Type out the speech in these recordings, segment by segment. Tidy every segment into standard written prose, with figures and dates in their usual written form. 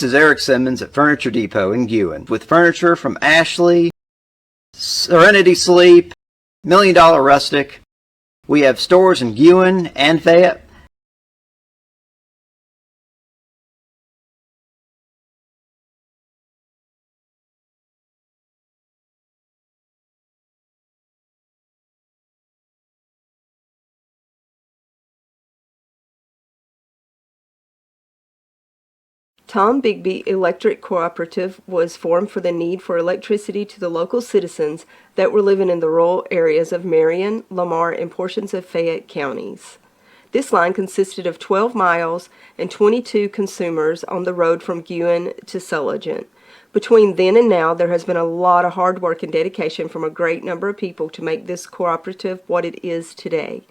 This is Eric Simmons at Furniture Depot in Guin with furniture from Ashley, Serenity Sleep, $1 Million Rustic. We have stores in Guin and Fayette. Tom Bigby Electric Cooperative was formed for the need for electricity to the local citizens that were living in the rural areas of Marion, Lamar, and portions of Fayette counties. This line consisted of 12 miles and 22 consumers on the road from Guin to Sulligent. Between then and now, there has been a lot of hard work and dedication from a great number of people to make this cooperative what it is today.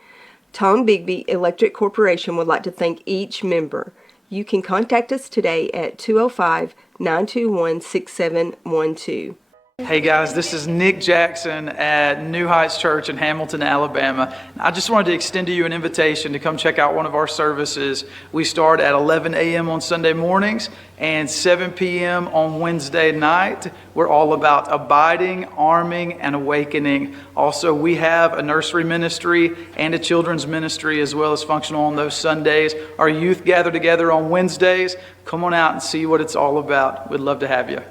Tom Bigby Electric Corporation would like to thank each member. You can contact us today at 205-921-6712. Hey guys, this is Nick Jackson at New Heights Church in Hamilton, Alabama. I just wanted to extend to you an invitation to come check out one of our services. We start at 11 a.m. on Sunday mornings and 7 p.m. on Wednesday night. We're all about abiding, arming, and awakening. Also, we have a nursery ministry and a children's ministry as well as functional on those Sundays. Our youth gather together on Wednesdays. Come on out and see what it's all about. We'd love to have you.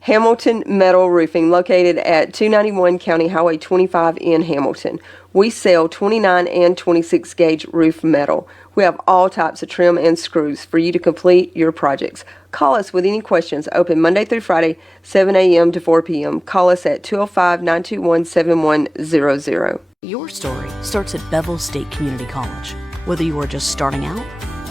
Hamilton Metal Roofing, located at 291 County Highway 25 in Hamilton. We sell 29 and 26 gauge roof metal. We have all types of trim and screws for you to complete your projects. Call us with any questions. Open Monday through Friday, 7 a.m. to 4 p.m. Call us at 205-921-7100. Your story starts at Bevel State Community College. Whether you are just starting out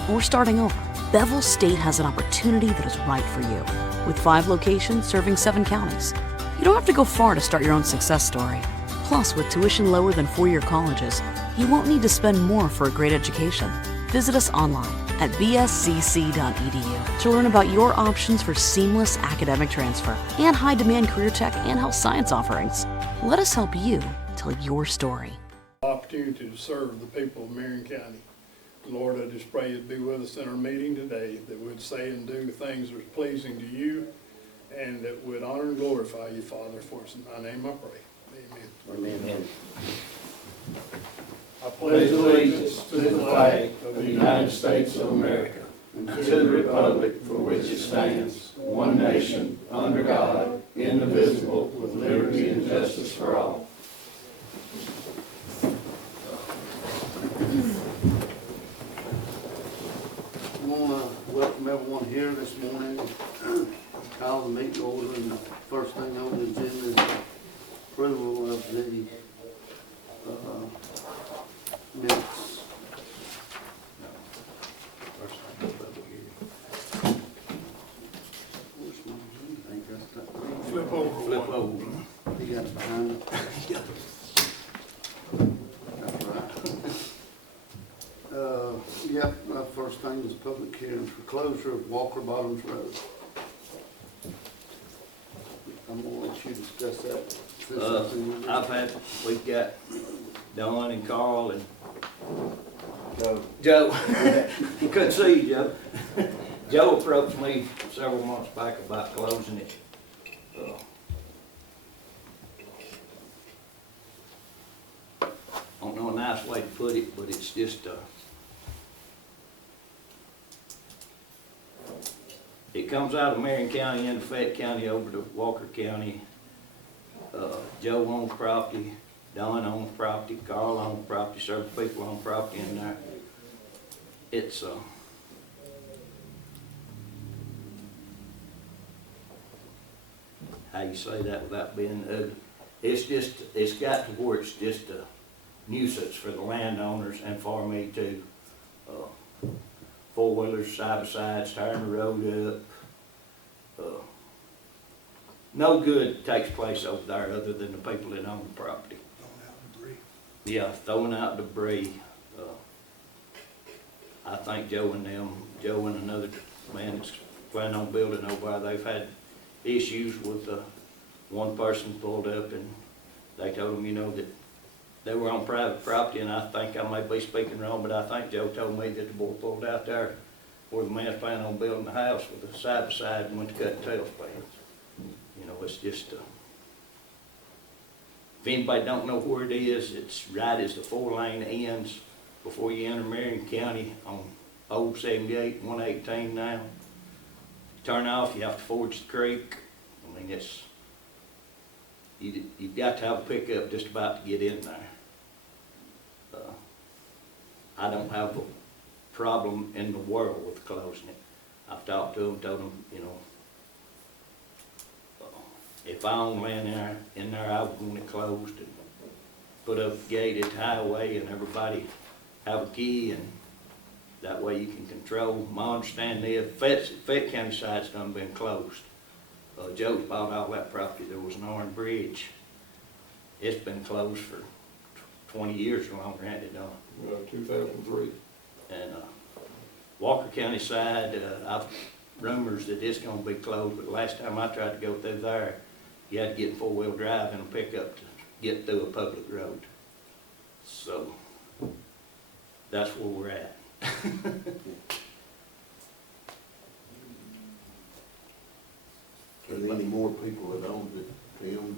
or starting over, Bevel State has an opportunity that is right for you. With 5 locations serving 7 counties. You don't have to go far to start your own success story. Plus, with tuition lower than 4-year colleges, you won't need to spend more for a great education. Visit us online at bscc.edu to learn about your options for seamless academic transfer and high-demand career tech and health science offerings. Let us help you tell your story. Opportunity to serve the people of Marion County. Lord, I just pray you'd be with us in our meeting today, that we'd say and do things that are pleasing to you, and that would honor and glorify you, Father, for us. In thy name I pray. Amen. Amen. I pledge allegiance to the flag of the United States of America and to the republic for which it stands, one nation, under God, indivisible, with liberty and justice for all. I want to welcome everyone here this morning. Call the meeting order, and the first thing on the agenda is approval of the minutes. Flip over. Flip over. You got it behind it? That's right. First thing is public hearings for closure of Walker Bottoms Road. I'm gonna let you discuss that. We've got Don and Carl and Joe. You couldn't see you, Joe. Joe approached me several months back about closing it. I don't know a nice way to put it, but it's just it comes out of Marion County into Fayette County over to Walker County. Joe owns property, Don owns property, Carl owns property, several people own property in there. It's how you say that without being ugly? It's got to where it's just a nuisance for the landowners and for me too. 4-wheelers, side-by-sides, tearing the road up. No good takes place over there other than the people that own the property. Throwing out debris. Yeah, throwing out debris. I think Joe and another man that's planning on building over there, they've had issues with one person pulled up and they told them, that they were on private property, and I think I may be speaking wrong, but I think Joe told me that the boy pulled out there where the man's planning on building the house with a side-by-side and went to cut tailspans. You know, it's just, if anybody don't know where it is, it's right as the 4-lane ends before you enter Marion County on Old 78, 118 now. Turn off, you have to forge the creek. I mean, it's, you've got to have a pickup just about to get in there. I don't have a problem in the world with closing it. I've talked to them, told them, you know, if I owned land in there, I would want it closed and put up a gate at the highway and everybody have a key, and that way you can control. My understanding is Fayette County side's done been closed. Joe's bought all that property. There was an iron bridge. It's been closed for 20 years or longer, ain't it, Don? 2003. And Walker County side, I've rumors that it's gonna be closed, but last time I tried to go through there, you had to get 4-wheel drive and a pickup to get through a public road. So, that's where we're at. Are there any more people that own him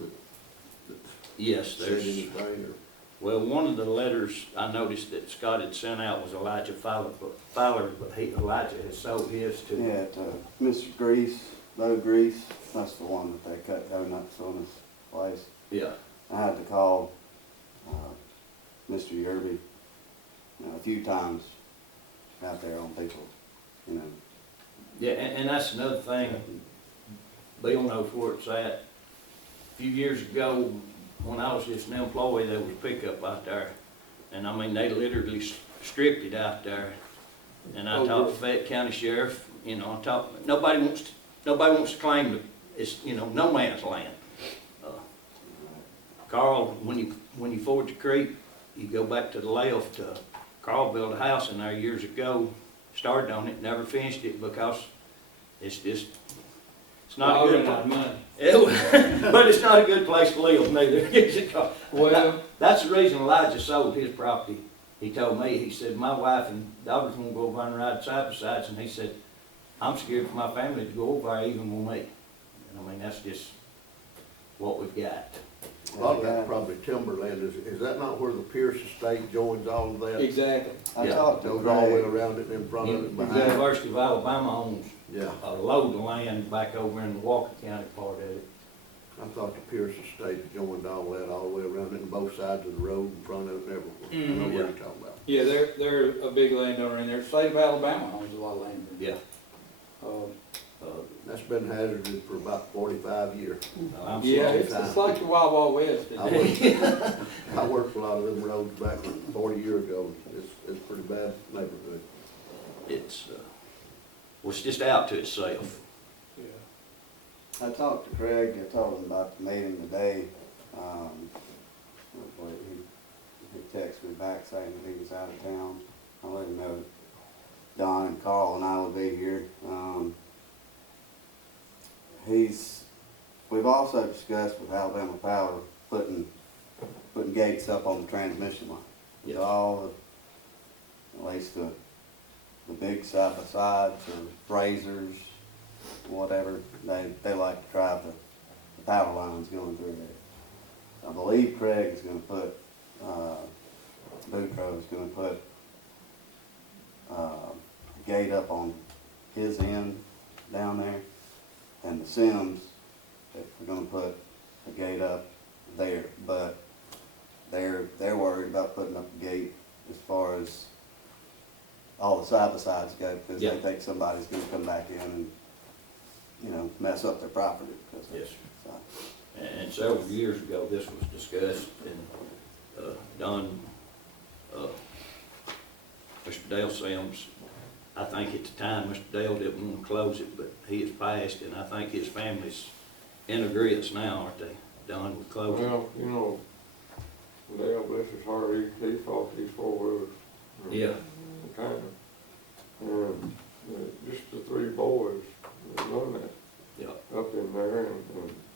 that Yes, said there's, anything, or? well, one of the letters I noticed that Scott had sent out was Elijah Fowler, but Elijah has sold his to. Yeah, Mr. Grease, Bo Grease, that's the one that they cut donuts on his place. Yeah. I had to call Mr. Yerby a few times out there on people, you know. Yeah, and that's another thing, Bill knows where it's at. A few years ago, when I was just an employee, there was a pickup out there. And I mean, they literally stripped it out there. And I talked to Fayette County Sheriff, you know, nobody wants to claim that it's, you know, no man's land. Carl, when you ford the creek, you go back to the left, Carl built a house in there years ago, started on it, never finished it because it's just, it's not a good place. But it's not a good place to live neither. Well, That's the reason Elijah sold his property. He told me, he said, my wife and daughters won't go over and ride side by sides, and he said, I'm scared for my family to go over there even with me. And I mean, that's just what we've got. A lot of that's probably timberland. Is that not where the Pierce Estate joins all of that? exactly. I Yeah, talked to Goes all the way Greg. around it and in front of it, The behind it? University of Alabama owns Yeah, a load of land back over in the Walker County part of it. I thought the Pierce Estate joined all that all the way around it, and both sides of the road, in front of it, and everywhere. I know what you're talking about. Yeah, they're a big landowner in there. State of Alabama owns a lot of land. Yeah. That's been hazarded for about 45 years. I'm Yeah, sorry. it's like the Wild Wild West. I worked a lot of them roads back 40 years ago. It's a pretty bad neighborhood. It's, well, it's just out to itself. I talked to Craig, I told him about the meeting today. He texted me back saying that he was out of town. I let him know Don and Carl and I would be here. We've also discussed with Alabama Power putting gates up on the transmission line. Yes. All, at least the big side-by-sides or razors, whatever, they like to drive the power lines going through there. I believe Craig is gonna put, Boudreaux is gonna put, a gate up on his end down there, and the Sims, we're gonna put a gate up there, but they're worried about putting up a gate as far as all the side-by-sides go, because Yeah. they think somebody's gonna come back in and, you know, mess up their property. Yes. So, And several years ago, this was discussed, and Don, Mr. Dale Sims, I think at the time, Mr. Dale didn't want to close it, but he has passed, and I think his family's in agreeance now, aren't they, Don, with closing? Well, you know, Dale, bless his heart, he fought these 4-wheelers. Yeah. Kind of. And just the 3 boys that run that Yeah. up in there, and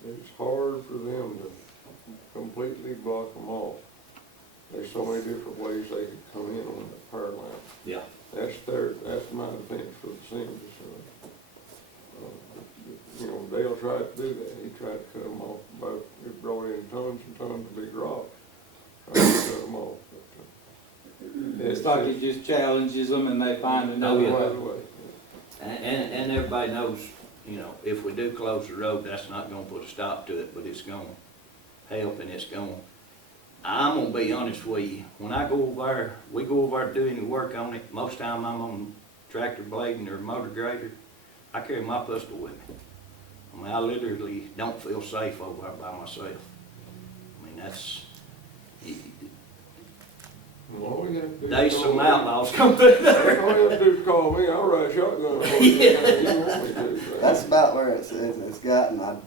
it's hard for them to completely block them off. There's so many different ways they could come in on that power line. Yeah. That's my defense for the tried to do that. He tried to cut them off, but he brought in tons and tons of big rocks. Tried to cut them off. But, It's like it just challenges them and they find another yeah. way. And everybody knows, you know, if we do close the road, that's not gonna put a stop to it, but it's gonna help and it's gonna, I'm gonna be honest with you, when I go over there, we go over there to do any work on it, most time I'm on tractor blading or motor grader, I carry my pistol with me. I mean, I literally don't feel safe over there by myself. I mean, that's, all we have to do is there's call some me. outlaws come through there. All you have to do is call me, I'll ride shotgun for you. You want me to, so. That's about where it's gotten. But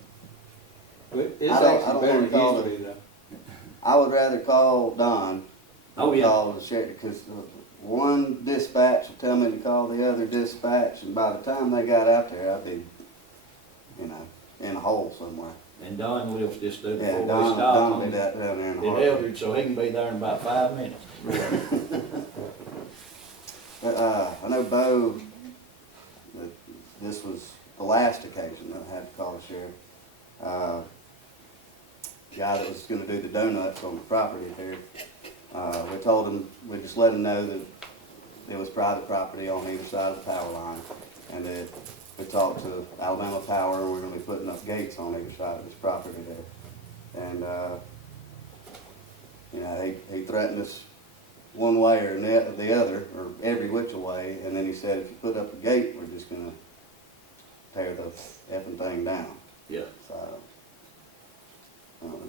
it's I don't actually better wanna call than it used to be though. I would rather call Don. Oh, than yeah. Call the sheriff, because one dispatch will tell me to call the other dispatch, and by the time they got out there, I'd be, you know, in a hole somewhere. And Don lives just there Yeah, before we Don stop. will be down there in a In heartbeat. Eldridge, so he can be there in about 5 minutes. But, I know Bo, that this was the last occasion that I had to call the sheriff. Guy that was gonna do the donuts on the property there, we told him, we just let him know that it was private property on either side of the power line, and that we talked to Alabama Power, and we're gonna be putting up gates on either side of his property there. And, you know, he threatened us one way or the other, or every which way, and then he said, if you put up a gate, we're just gonna tear the effing thing down. Yeah. So, well,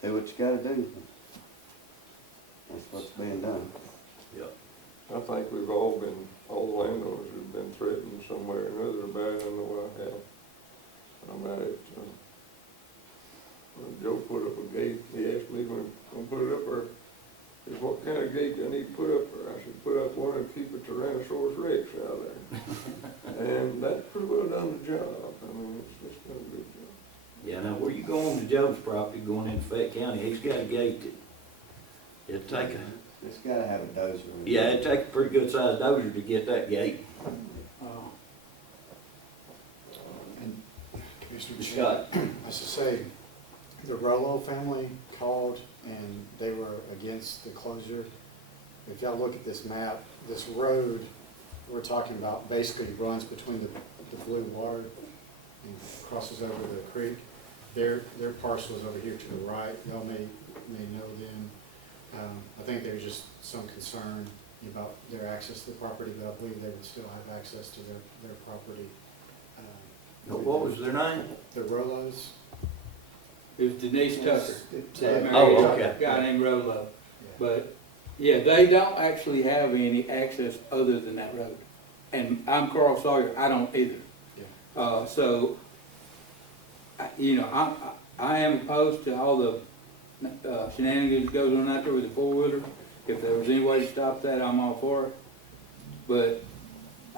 do what you gotta do. That's what's being done. Yeah. I think we've all landowners have been threatened somewhere or another about it, I know I have. About it, when Joe put up a gate, he asked me when I'm gonna put it up there, is what kind of gate do I need to put up there? I said, put up one and keep a Tyrannosaurus Rex out there. And that's pretty well done the job. I mean, it's done a good job. Yeah, now where you go on to Joe's property, going into Fayette County, he's got a gate that, it'd take a, It's gotta have a dozer. yeah, it'd take a pretty good sized dozer to get that gate. And Commissioner Scott. as I say, the Rollo family called and they were against the closure. If y'all look at this map, this road we're talking about basically runs between the blue water and crosses over the creek. Their parcel is over here to the right. Y'all may know them. I think there's just some concern about their access to the property, but I believe they would still have access to their property. What was their name? The Rollos. It was Denise Tucker. Oh, okay. A guy named Rolo. Yeah. But, yeah, they don't actually have any access other than that road. And I'm Carl Sawyer, I don't either. Yeah. So, you know, I am opposed to all the shenanigans that goes on out there with the four-wheeler. If there was any way to stop that, I'm all for it. But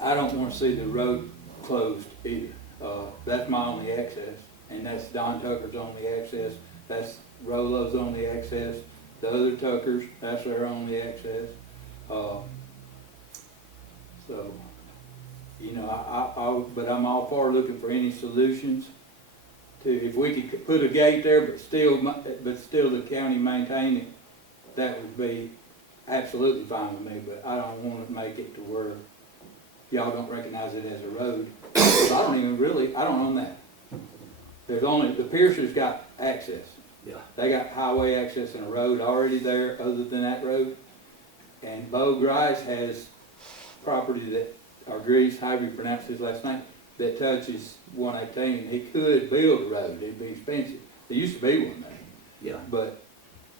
I don't want to see the road closed either. That's my only access, and that's Don Tucker's only access. That's Rolo's only access. The other Tuckers, that's their only access. So, you know, but I'm all for looking for any solutions to, if we could put a gate there, but still the county maintain it, that would be absolutely fine with me, but I don't want to make it to where y'all don't recognize it as a road. I don't own that. There's only, the Pierce's got access. Yeah. They got highway access and a road already there other than that road. And Bo Grice has property that, or Grease, however you pronounce his last name, that touches 118. He could build a road, it'd be expensive. There used to be one there. Yeah. But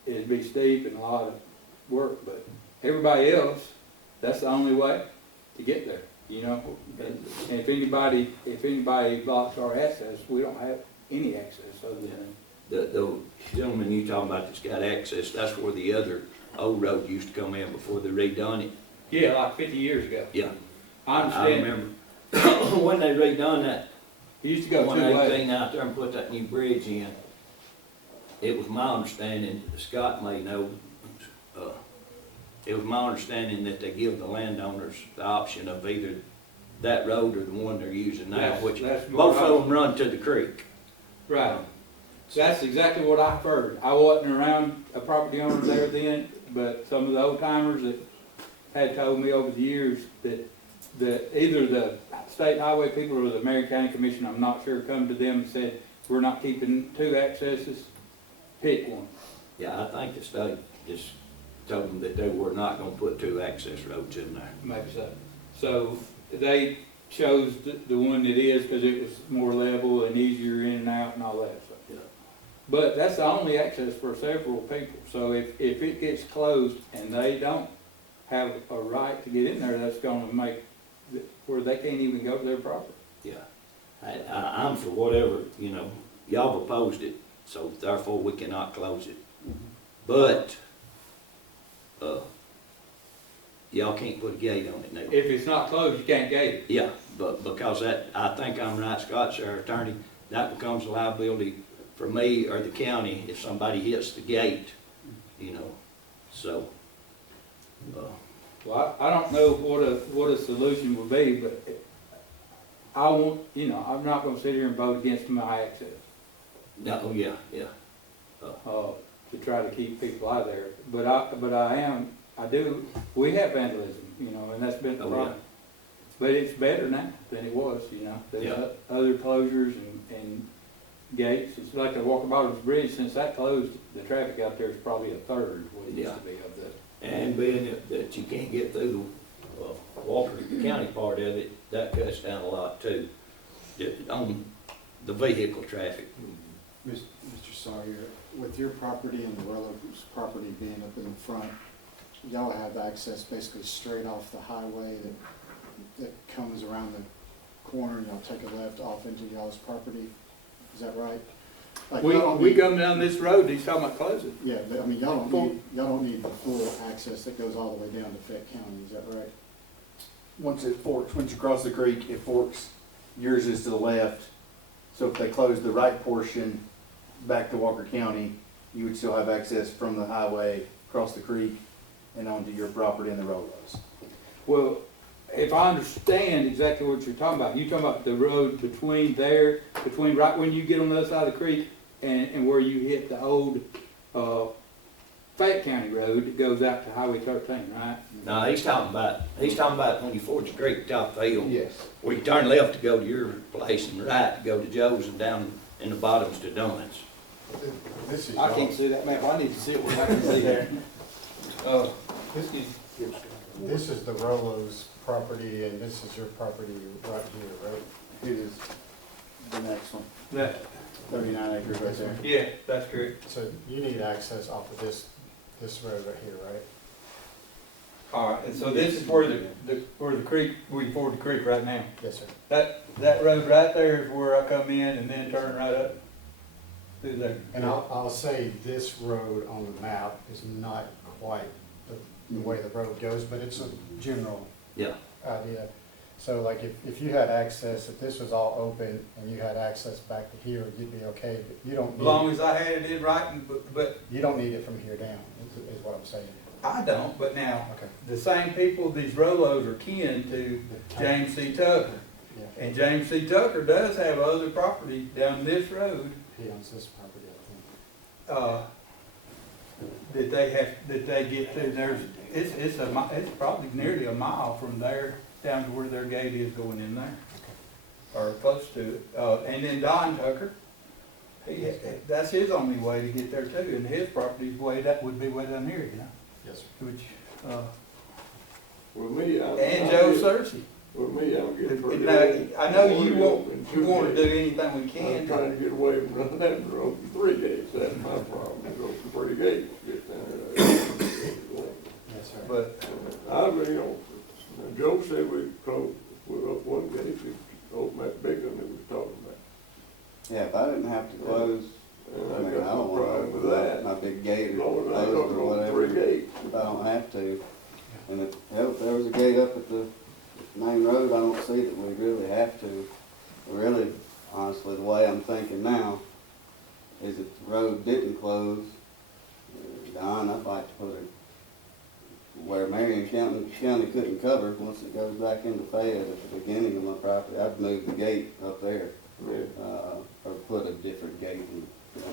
it'd be steep and a lot of work, but everybody else, that's the only way to get there, you know? And if anybody blocks our access, we don't have any access other than. The gentleman you talking about that's got access, that's where the other old road used to come in before they redone it. Yeah, like 50 years ago. Yeah. I I understand. remember when they redone that It used to go two 118 ways. out there and put that new bridge in, it was my understanding, Scott may know, it was my understanding that they give the landowners the option of either that road or the one they're using now, That's- which that's both what I- of them run to the creek. Right. That's exactly what I've heard. I wasn't around a property owner there then, but some of the old timers that had told me over the years that either the state highway people or the Marion County Commission, I'm not sure, come to them and said, we're not keeping two accesses, pick one. Yeah, I think the state just told them that they were not gonna put two access roads in there. Maybe so. So they chose the one that is because it was more level and easier in and out and all that stuff. Yeah. But that's the only access for several people. So if it gets closed and they don't have a right to get in there, that's gonna make where they can't even go to their property. Yeah. I'm for whatever, y'all proposed it, so therefore we cannot close it. But, y'all can't put a gate on it now. If it's not closed, you can't gate it. Yeah, but because that, I think I'm right, Scott's our attorney, that becomes a liability for me or the county if somebody hits the gate, so. Well, I don't know what a solution would be, but I won't, I'm not gonna sit here and vote against my access, No, yeah. to try to keep people out of there. But we have vandalism, and that's been the Oh, problem. yeah. But it's better now than it was, There's Yeah. other closures and gates. It's like the Walker Bottoms Bridge, since that closed, the traffic out there is probably a third what it used to be of the. And being that you can't get through the Walker County part of it, that cuts down a lot too, on the vehicle traffic. Mr. Sawyer, with your property and the Rello's property being up in the front, y'all have access basically straight off the highway that comes around the corner and y'all take a left off into y'all's property, is that right? Like, y'all don't We need- come down this road, he's talking about closing. Yeah, but, I mean, y'all don't need the full access that goes all the way down to Fayette County, is that right? Once it forks, once you cross the creek, it forks, yours is to the left. So if they close the right portion back to Walker County, you would still have access from the highway, across the creek, and onto your property and the Rollos. Well, if I understand exactly what you're talking about the road between right when you get on the other side of the creek and where you hit the old, Fayette County Road that goes out to Highway 13, right? No, he's talking about when you ford the creek top of the hill. Yes. Where you turn left to go to your place and right to go to Joe's and down in the bottoms to Dunn's. This is I can't y'all, see that map, I need to see it when I can see there. this is the Rollo's property and this is your property right here, right? It is the next one, That, 39 acres right there. yeah, that's correct. So you need access off of this road right here, right? All right, and so this is where the creek, we ford the creek right now. Yes, sir. That road right there is where I come in and then turn right up through there. And I'll say this road on the map is not quite the way the road goes, but it's a general Yeah. idea. So like if you had access, if this was all open and you had access back to here, you'd be okay, but you don't As long need, as I had it in writing, but you don't need it from here down, is what I'm saying. I don't, but now, Okay. the same people, these Rollos are kin to James C. Tucker. Yeah, And James C. Tucker does have other property down this road, he owns this property, I think. that they get to. It's probably nearly a mile from there down to where their gate is going in there, or close to it. And then Don Tucker, that's his only way to get there too, and his property's would be way down here, Yes, sir. which, With me, and Joe Cersei. With me, I'm getting pretty Now, old. I know you want to do anything we can. I'm trying to get away from running that road from 3 gates, that's my problem, go from 3 gates, get down there. Yes, sir. But I mean, Joe said we close, put up 1 gate, we open that big one that we was talking about. Yeah, if I didn't have to close, And I I mean, I got no don't want problem to with that. my big gate As long or as I closed don't or go whatever. 3 gates. If I don't have to. And if there was a gate up at the main road, I don't see that we really have to. Really, honestly, the way I'm thinking now is if the road didn't close, Don, I'd like to put where Marion County couldn't cover, once it goes back into Fayette at the beginning of my property, I'd move the gate up there. Yeah. Or put a different gate, and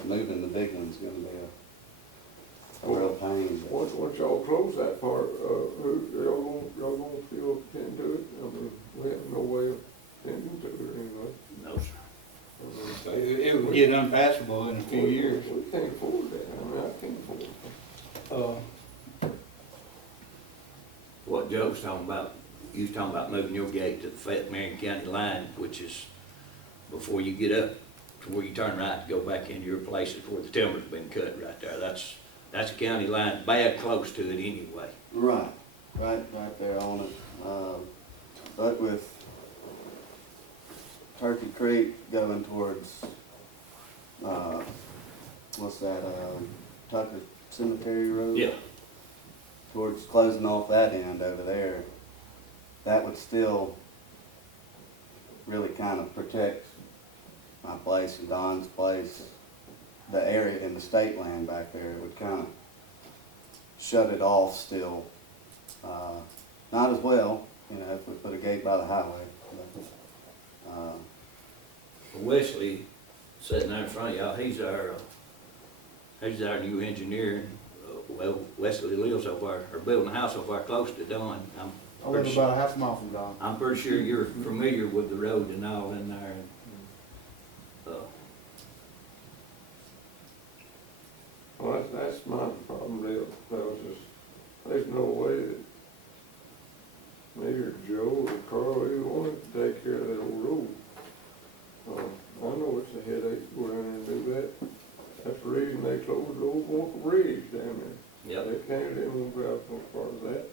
moving the big one's gonna be a real pain. Once y'all close that part, y'all gonna still tend to it? I mean, we have no way of tending to it anyway. No, sir. So it would get unpassable in a few years. We can't afford that, I mean, I can't afford it. What Joe was talking about, you was talking about moving your gate to the Fayette Marion County line, which is before you get up to where you turn right to go back into your places where the timber's been cut right there. That's a county line, bad close to it anyway. Right there on it. But with Turkey Creek going towards, what's that, Tucker Cemetery Road? Yeah. Towards closing off that end over there, that would still really kind of protect my place and Don's place, the area in the state land back there. It would kind of shut it off still. Not as well, you know, if we put a gate by the highway. But, Wesley, sitting there in front of y'all, he's our new engineer. Well, Wesley lives over there, or building a house over there close to Don. I live about a half a mile from Don. I'm pretty sure you're familiar with the road and all in there. Well, that's my problem, Dale. There's no way that me or Joe or Carl either wanted to take care of that old road. I know it's a headache to go down there and do that. That's the reason they closed the old Walker Bridge down there. Yep. They can't, they won't grab no part of that.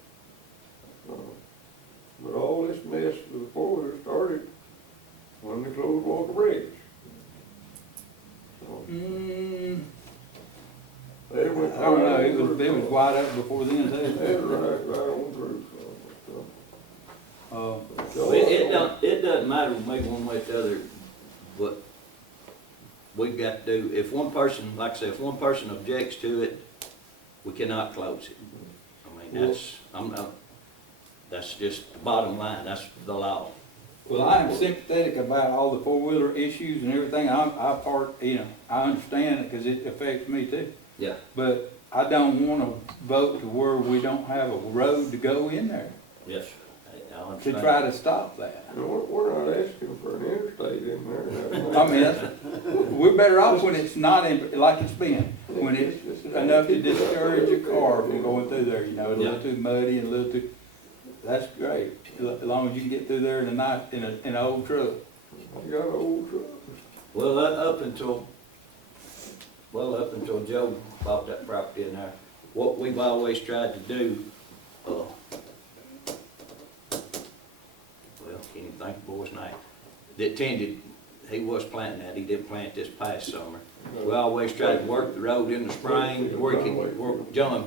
But all this mess before it started when they closed Walker Bridge. So, they went. I don't know, it was wide up before then, They too. right on through. So, It doesn't matter with me one way or the other, but we've got to do, if one person, like I said, if one person objects to it, we cannot close it. I mean, that's just the bottom line, that's the law. Well, I am sympathetic about all the four-wheeler issues and everything. I understand it because it affects me too. Yeah. But I don't want to vote to where we don't have a road to go in there Yes, sir. I to understand. try to stop that. we're not asking for an interstate in there. I mean, we're better off when it's not like it's been, when it's enough to discourage a car from going through there, you know, a little too muddy and a little too, that's great. As long as you can get through there in a night, in an old truck. You got an old truck. Well, up until Joe bought that property in there, what we've always tried to do, well, can't even think of the boy's name, that tended, he was planting that, he did plant this past summer. We always tried to work the road in the spring, where John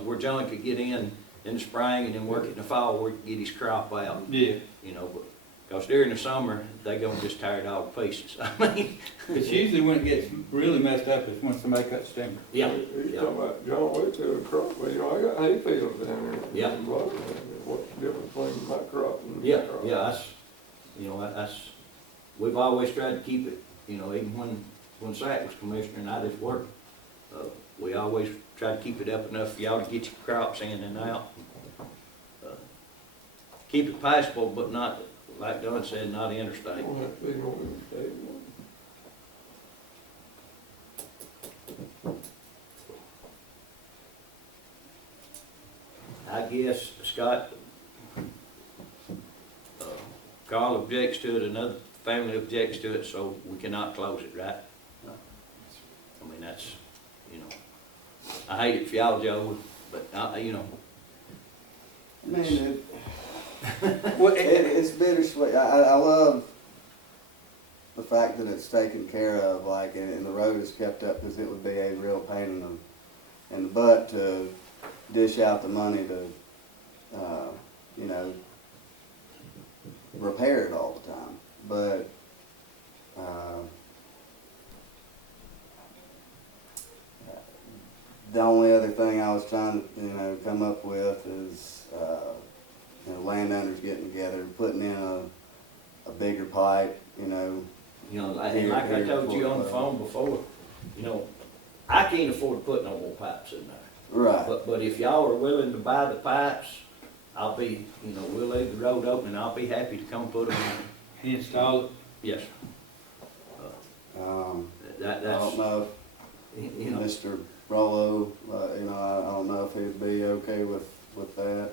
could get in the spring, and then work it in the fall where he could get his crop out. Yeah. You know, but, because during the summer, they gonna just tear it all to pieces. I mean. It's usually when it gets really messed up is when somebody cuts timber. Yeah. He's talking about John Wakefield crop, but you know, I got hay fields down there. Yeah. What's the difference between my crop and Yeah, your crop? that's, we've always tried to keep it, you know, even when Zach was commissioner and I just worked, we always tried to keep it up enough for y'all to get your crops in and out. Keep it passable, but not, like Don said, not interstate. Won't have to be no interstate. I guess, Scott, Carl objects to it, another family objects to it, so we cannot close it, right? I mean, that's, you know, I hate it for y'all, Joe, but, you know. I mean, it's bittersweet. I love the fact that it's taken care of, like, and the road is kept up, because it would be a real pain in the butt to dish out the money to, you know, repair it all the time. But the only other thing I was trying to, come up with is, landowners getting together, putting in a bigger pipe, You know, and like I told you on the phone before, I can't afford to put no more pipes in there. Right. But if y'all are willing to buy the pipes, I'll be, we'll leave the road open and I'll be happy to come put them in. Install it. Yes, sir. I That's, don't know if Mr. Rollo, I don't know if he'd be okay with that,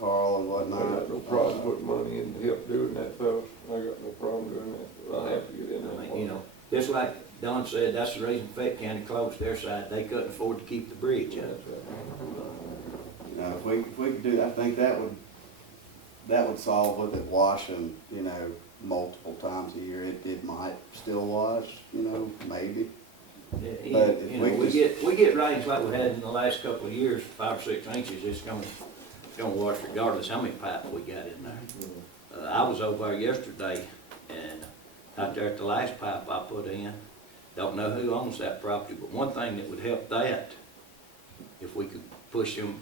Carl and I whatnot. got no problem putting money in to help doing that, fellas. I got no problem doing that. I have to get in I there. mean, just like Don said, that's the reason Fayette County closed their side. They couldn't afford to keep the bridge up. If we could do, I think that would solve with it washing, multiple times a year. It might still wash, maybe. But if We get rains like we had in the last couple of years, 5 or 6 inches, it's gonna wash regardless how many pipes we got in there. I was over there yesterday, and out there at the last pipe I put in, don't know who owns that property, but one thing that would help that, if we could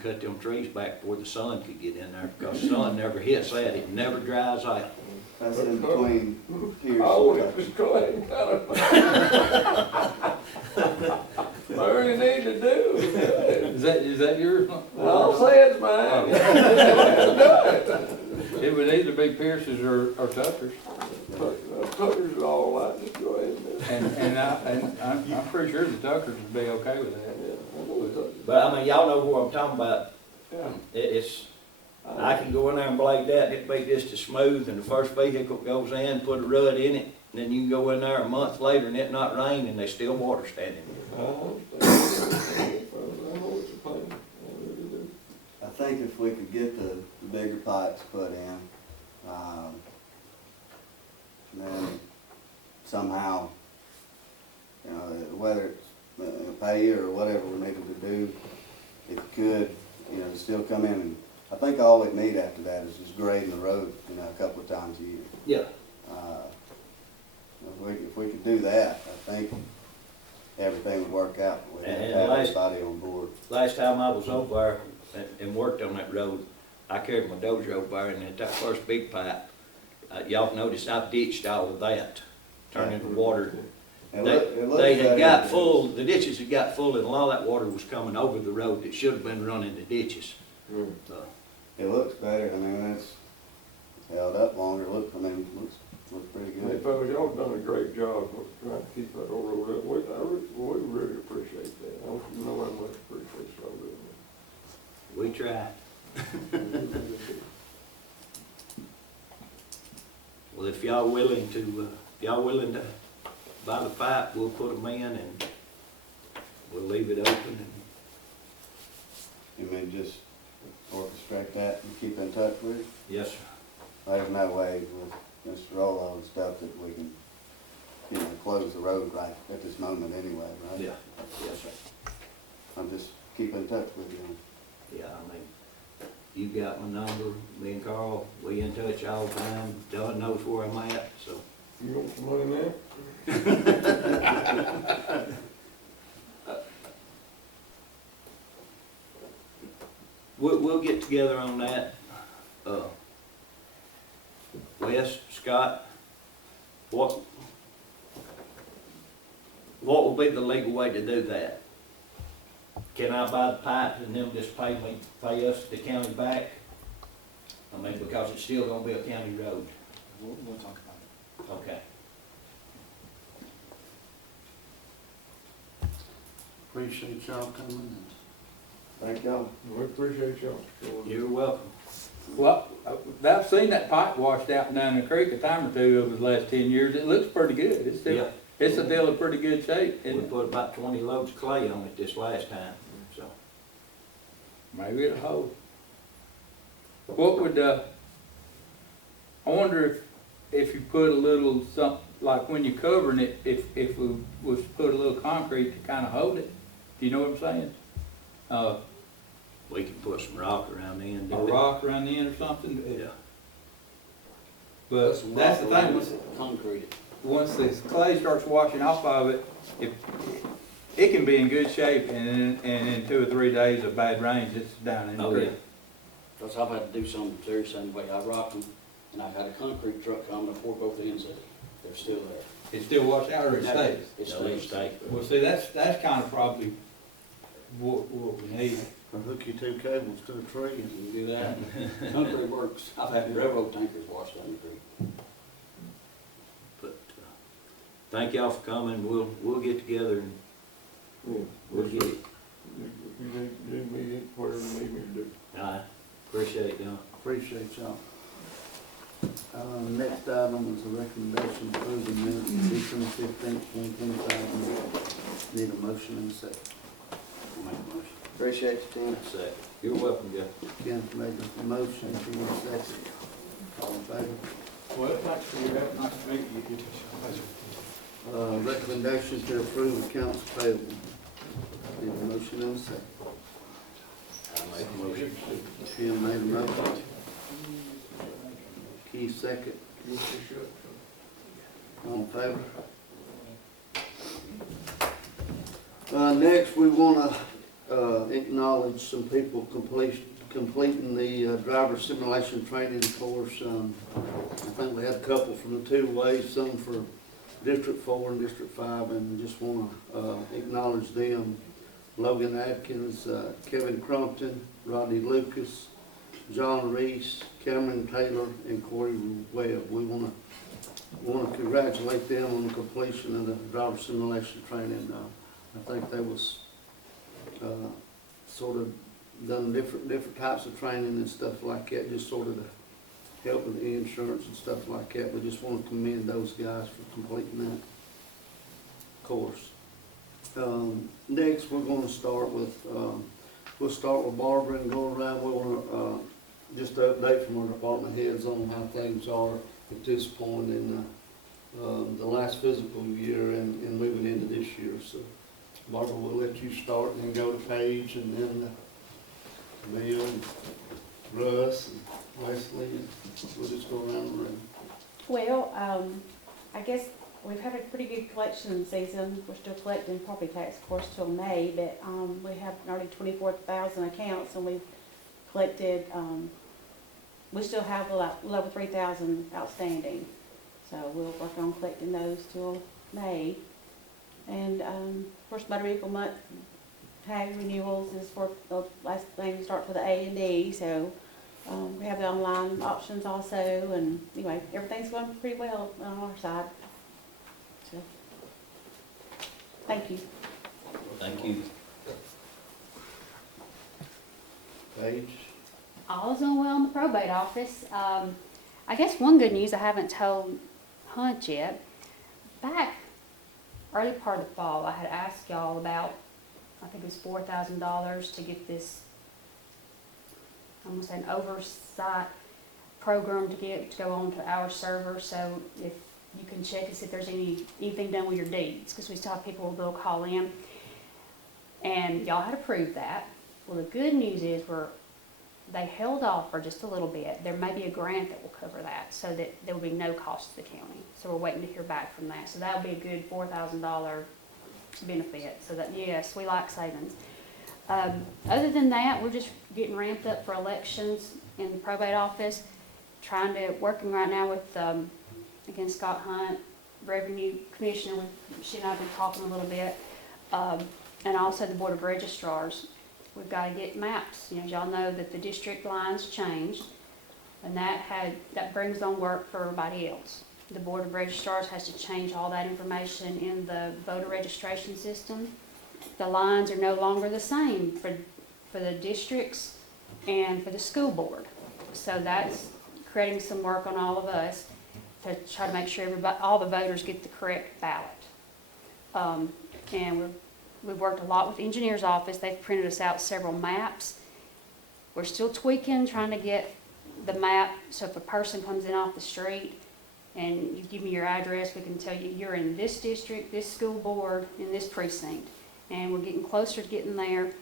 cut them trees back before the sun could get in there, because the sun never hits that, it never dries out. That's in between Pierce I want and it to go ahead and cut it. I really need to do. Is that yours? I'll say it's mine. It would either be Pierce's or Tucker's. Tucker's is all right, just go ahead and do it. And I'm pretty sure the Tuckers would be okay with that. But I mean, y'all know what I'm talking about. Yeah. I can go in there and blade that, and it'd be just as smooth, and the first vehicle goes in, put a rut in it, and then you can go in there a month later and it not rain, and there's still water standing there. I understand. I know what you're playing. I really do. I think if we could get the bigger pipes put in, then somehow, whether it's pay or whatever we needed to do, if you could, still come in and, I think all we'd need after that is just grading the road, a couple of times a year. Yeah. If we could do that, I think everything would work out. We'd have to have everybody on board. Last time I was over there and worked on that road, I carried my dozer over there, and at that first big pipe, y'all noticed I ditched all of that, turning the water. They had got full, the ditches had got full, and a lot of that water was coming over the road that should have been running the ditches. So, It looks better. I mean, it's held up longer. Looks pretty Hey, good. fellas, y'all done a great job of trying to keep that old road up. We really appreciate that. I want you to know how much appreciate y'all doing we tried. Well, if y'all willing to buy the pipe, we'll put them in and we'll leave it open. You may just orchestrate that and keep in touch with you? Yes, sir. There's no way with Mr. Rollo and stuff that we can, close the road right at this moment anyway, right? Yeah, yes, sir. I'm just keep in touch with you. Yeah, I mean, you got my number, me and Carl, we in touch all the time. Don knows where I'm at, so. it. You want some money now? We'll get together on that. Wes, Scott, what will be the legal way to do that? Can I buy the pipe and them just pay us the county back? I mean, because it's still gonna be a county road. We'll talk about it. Okay. Appreciate y'all coming and Thank y'all. We appreciate y'all. You're welcome. Well, I've seen that pipe washed out and down the creek a time or two over the last 10 years. It looks pretty good. It's still, it's still in pretty good shape. We put about 20 loads of clay on it this last time, so. Maybe it'll hold. What would, I wonder if you put a little something, like when you're covering it, if we was to put a little concrete to kind of hold it. Do you know what I'm saying? We can put some rock around the end A of it. rock around the end or something. Yeah. But that's the thing, concrete. once the clay starts washing off of it, if it can be in good shape, and in 2 or 3 days of bad rains, it's down in the Oh, creek. yeah. Because I've had to do some serious same way. I rocked them, and I had a concrete truck come and pour both ends of it. They're still there. It's still washed out, or it stays? It stays. Well, see, that's kind of probably what we need. Or hook your 2 cables to a tree. You can do that. Concrete works. I've had railroad tankers washed down the creek. But, thank y'all for coming. We'll get together and Yeah. we'll get it. If you need to do me, whatever you need me to do. I appreciate it, y'all. Appreciate y'all. Next item is a recommendation to approve the minutes of December 15th, 2025. Need a motion and a second. I'll make a motion. Appreciate you, Tim. Second. You're welcome, Jeff. Ken made the motion, if you want a second. All in favor? Well, thanks for your help. Nice to meet you. Recommendation to approve accounts payable. Need a motion and a second. I'll make a motion. Ken made a motion. Keith second. All in favor? Next, we want to acknowledge some people completing the driver simulation training course. I think we had a couple from the 2 ways, some for District 4 and District 5, and just want to acknowledge them. Logan Atkins, Kevin Crumpton, Rodney Lucas, John Reese, Cameron Taylor, and Corey Webb. We want to congratulate them on the completion of the driver simulation training. I think they was sort of done different types of training and stuff like that, just sort of to help with the insurance and stuff like that. We just want to commend those guys for completing that course. Next, we're going to start with we'll start with Barbara and go around. We want to just an update from our department heads on how things are at this point in the last physical year and moving into this year. So, Barbara, we'll let you start and then go to Paige and then Bill and Russ and Wesley, and we'll just go around the room. Well, I guess we've had a pretty good collection season. We're still collecting property tax, of course, till May, but we have nearly 24,000 accounts, and we've collected, we still have a little over 3,000 outstanding. So we'll work on collecting those till May. And of course, motor vehicle month tag renewals is for the last thing to start for the A and D. So we have the online options also, and anyway, everything's going pretty well on our side. So, thank you. Thank you. Paige? All's going well in the probate office. I guess one good news I haven't told Hunt yet. Back early part of the fall, I had asked y'all about, I think it was $4,000 to get this, I'm gonna say an oversight program to go on to our server. So if you can check and see if there's anything done with your deeds, because we still have people who'll call in. And y'all had approved that. Well, the good news is they held off for just a little bit. There may be a grant that will cover that, so that there will be no cost to the county. So we're waiting to hear back from that. So that will be a good $4,000 benefit. So that, yes, we like savings. Other than that, we're just getting ramped up for elections in the probate office. Working right now with, again, Scott Hunt, Revenue Commissioner. She and I have been talking a little bit. And also the Board of Registrars. We've got to get maps. You know, y'all know that the district lines changed, and that brings on work for everybody else. The Board of Registrars has to change all that information in the voter registration system. The lines are no longer the same for the districts and for the school board. So that's creating some work on all of us to try to make sure all the voters get the correct ballot. And we've worked a lot with the engineer's office. They've printed us out several maps. We're still tweaking, trying to get the map, so if a person comes in off the street and you give me your address, we can tell you you're in this district, this school board, in this precinct. And we're getting closer to getting there.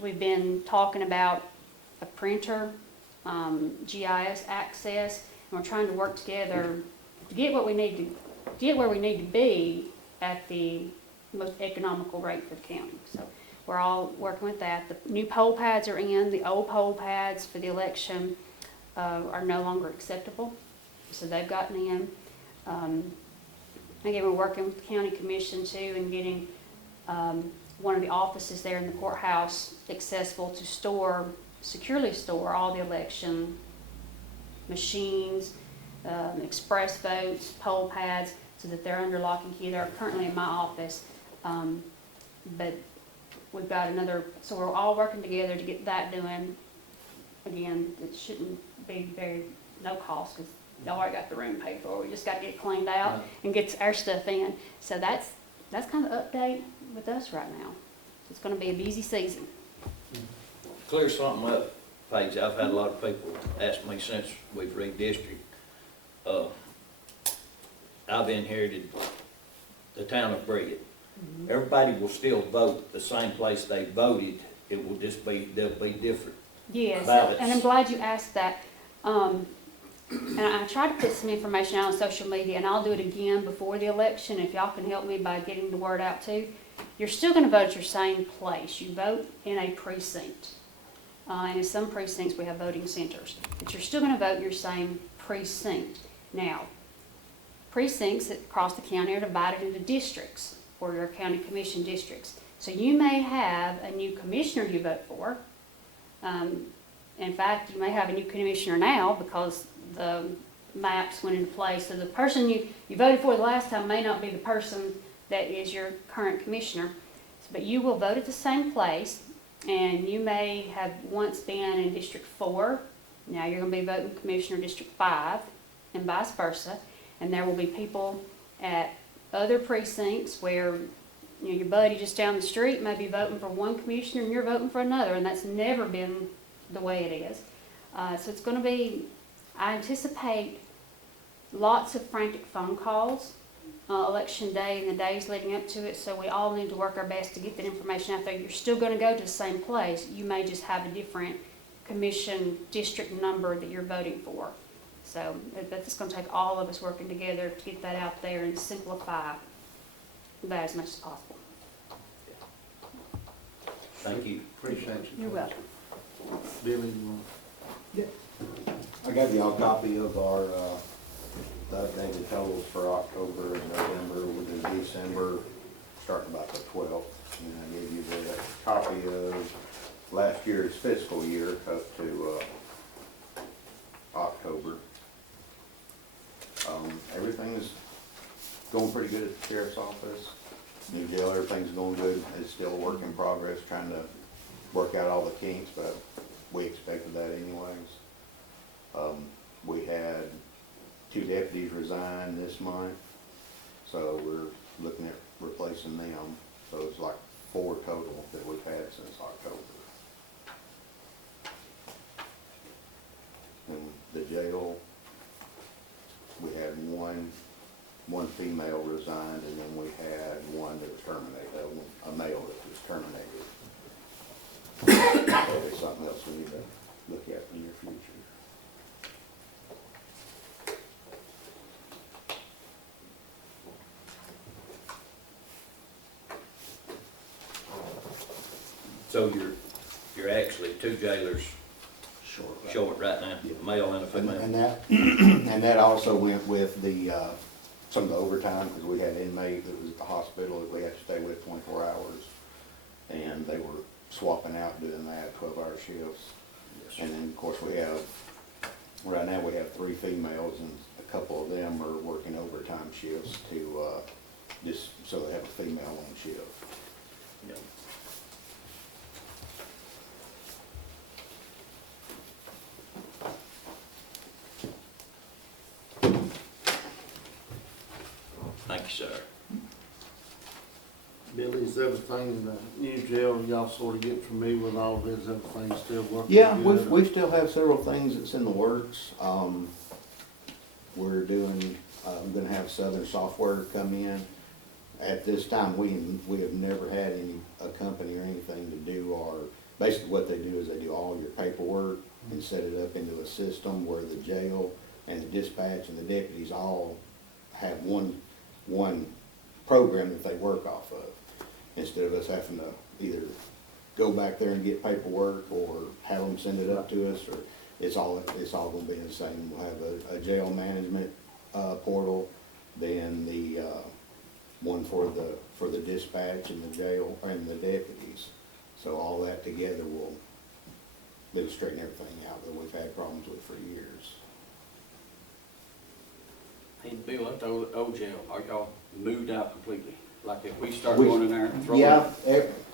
We've been talking about a printer, GIS access, and we're trying to work together to get where we need to be at the most economical rate for the county. So we're all working with that. The new poll pads are in. The old poll pads for the election are no longer acceptable, so they've gotten in. Again, we're working with the county commission too and getting one of the offices there in the courthouse accessible to securely store all the election machines, express votes, poll pads, so that they're under lock and key. They're currently in my office, but we've got another, so we're all working together to get that doing. Again, it shouldn't be no cost, because y'all already got the room paid for. We just got to get it cleaned out and get our stuff in. So that's kind of the update with us right now. It's going to be a busy season. Clear something up, Paige. I've had a lot of people ask me since we've redistricted. I've inherited the town of Breed. Everybody will still vote the same place they voted. It will just be, they'll be different. Yes, ballots. and I'm glad you asked that. And I tried to put some information out on social media, and I'll do it again before the election if y'all can help me by getting the word out too. You're still going to vote at your same place. You vote in a precinct. And in some precincts we have voting centers. But you're still going to vote in your same precinct. Now, precincts across the county are divided into districts, or your county commission districts. So you may have a new commissioner you vote for. In fact, you may have a new commissioner now because the maps went into place. So the person you voted for the last time may not be the person that is your current commissioner. But you will vote at the same place, and you may have once been in District 4. Now you're going to be voting Commissioner District 5, and vice versa. And there will be people at other precincts where your buddy just down the street may be voting for one commissioner and you're voting for another, and that's never been the way it is. So it's going to be, I anticipate lots of frantic phone calls election day and the days leading up to it, so we all need to work our best to get that information out there. You're still going to go to the same place. You may just have a different commission district number that you're voting for. So that's going to take all of us working together to get that out there and simplify that as much as possible. Thank you. Appreciate you. You're welcome. Billy, you want? I gave y'all a copy of our, the updated totals for October and November, within December, starting about the 12th. And I gave you the copy of last year's fiscal year up to, October. Everything is going pretty good at the sheriff's office. New jail, everything's going good. It's still a work in progress, trying to work out all the kinks, but we expected that anyways. We had 2 deputies resign this month, so we're looking at replacing them. So it's like 4 total that we've had since October. And the jail, we had one female resigned, and then we had one that was terminated, a male that was terminated. Probably something else we need to look at in the near future. So you're actually 2 jailers short right now, Yeah. a male and a female. And that, and that also went with the, some of the overtime, because we had an inmate that was at the hospital that we had to stay with 24 hours. And they were swapping out doing that, 12-hour shifts. And then, of course, right now we have 3 females, and a couple of them are working overtime shifts to, just so they have a female on shift. Yeah. Thank you, sir. Billy, is everything in the new jail, y'all sort of get familiar with all of it, is everything still working? Yeah, good? we still have several things that's in the works. We're doing, I'm gonna have Southern Software come in. At this time, we have never had a company or anything to do basically what they do is they do all your paperwork and set it up into a system where the jail and the dispatch and the deputies all have one program that they work off of, instead of us having to either go back there and get paperwork or have them send it up to us, or it's all gonna be the same. We'll have a jail management portal, then the one for the dispatch and the jail and the deputies. So all that together will straighten everything out that we've had problems with for years. Hey, Bill, at the old jail, are y'all moved out completely? Like if we start We- going in there and throwing? Yeah,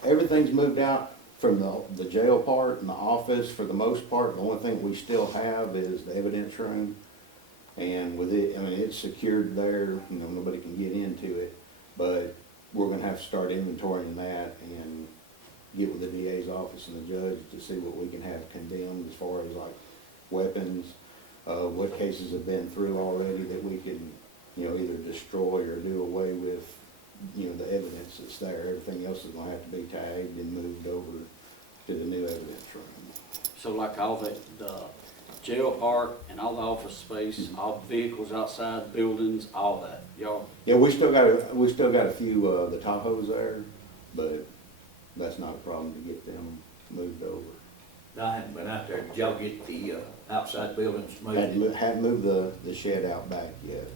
everything's moved out from the jail part and the office for the most part. The only thing we still have is the evidence room. And with it, I mean, it's secured there, you know, nobody can get into it. But we're gonna have to start inventorying that and get with the DA's office and the judge to see what we can have condemned as far as like weapons, what cases have been through already that we can, you know, either destroy or do away with, you know, the evidence that's there. Everything else is gonna have to be tagged and moved over to the new evidence room. So like all the jail park and all the office space, all the vehicles outside, buildings, all that, y'all? Yeah, we still got a few, the Tahoes there, but that's not a problem to get them moved over. I hadn't been out there. Did y'all get the outside buildings Hadn't moved? moved the shed out back yet.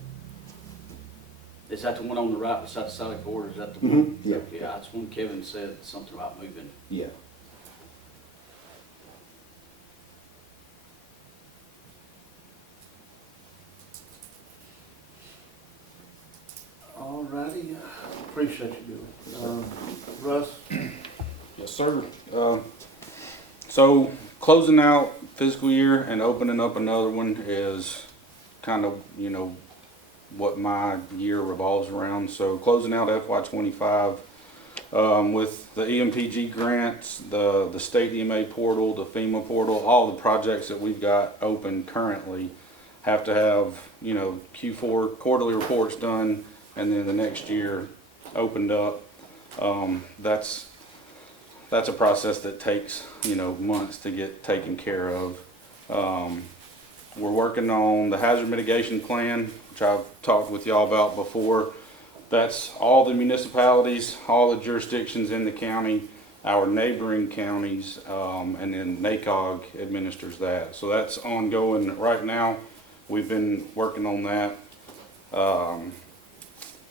Is that the one on the right beside the Sally Port, or is that the one? Mhm, yeah. Yeah, that's when Kevin said something about moving. Yeah. All righty, appreciate you, Bill. Russ? Yes, sir. So closing out fiscal year and opening up another one is kind of, you know, what my year revolves around. So closing out FY25 with the EMPG grants, the state EMA portal, the FEMA portal, all the projects that we've got open currently have to have, you know, Q4 quarterly reports done, and then the next year opened up. That's a process that takes, you know, months to get taken care of. We're working on the hazard mitigation plan, which I've talked with y'all about before. That's all the municipalities, all the jurisdictions in the county, our neighboring counties, and then NACOG administers that. So that's ongoing right now. We've been working on that.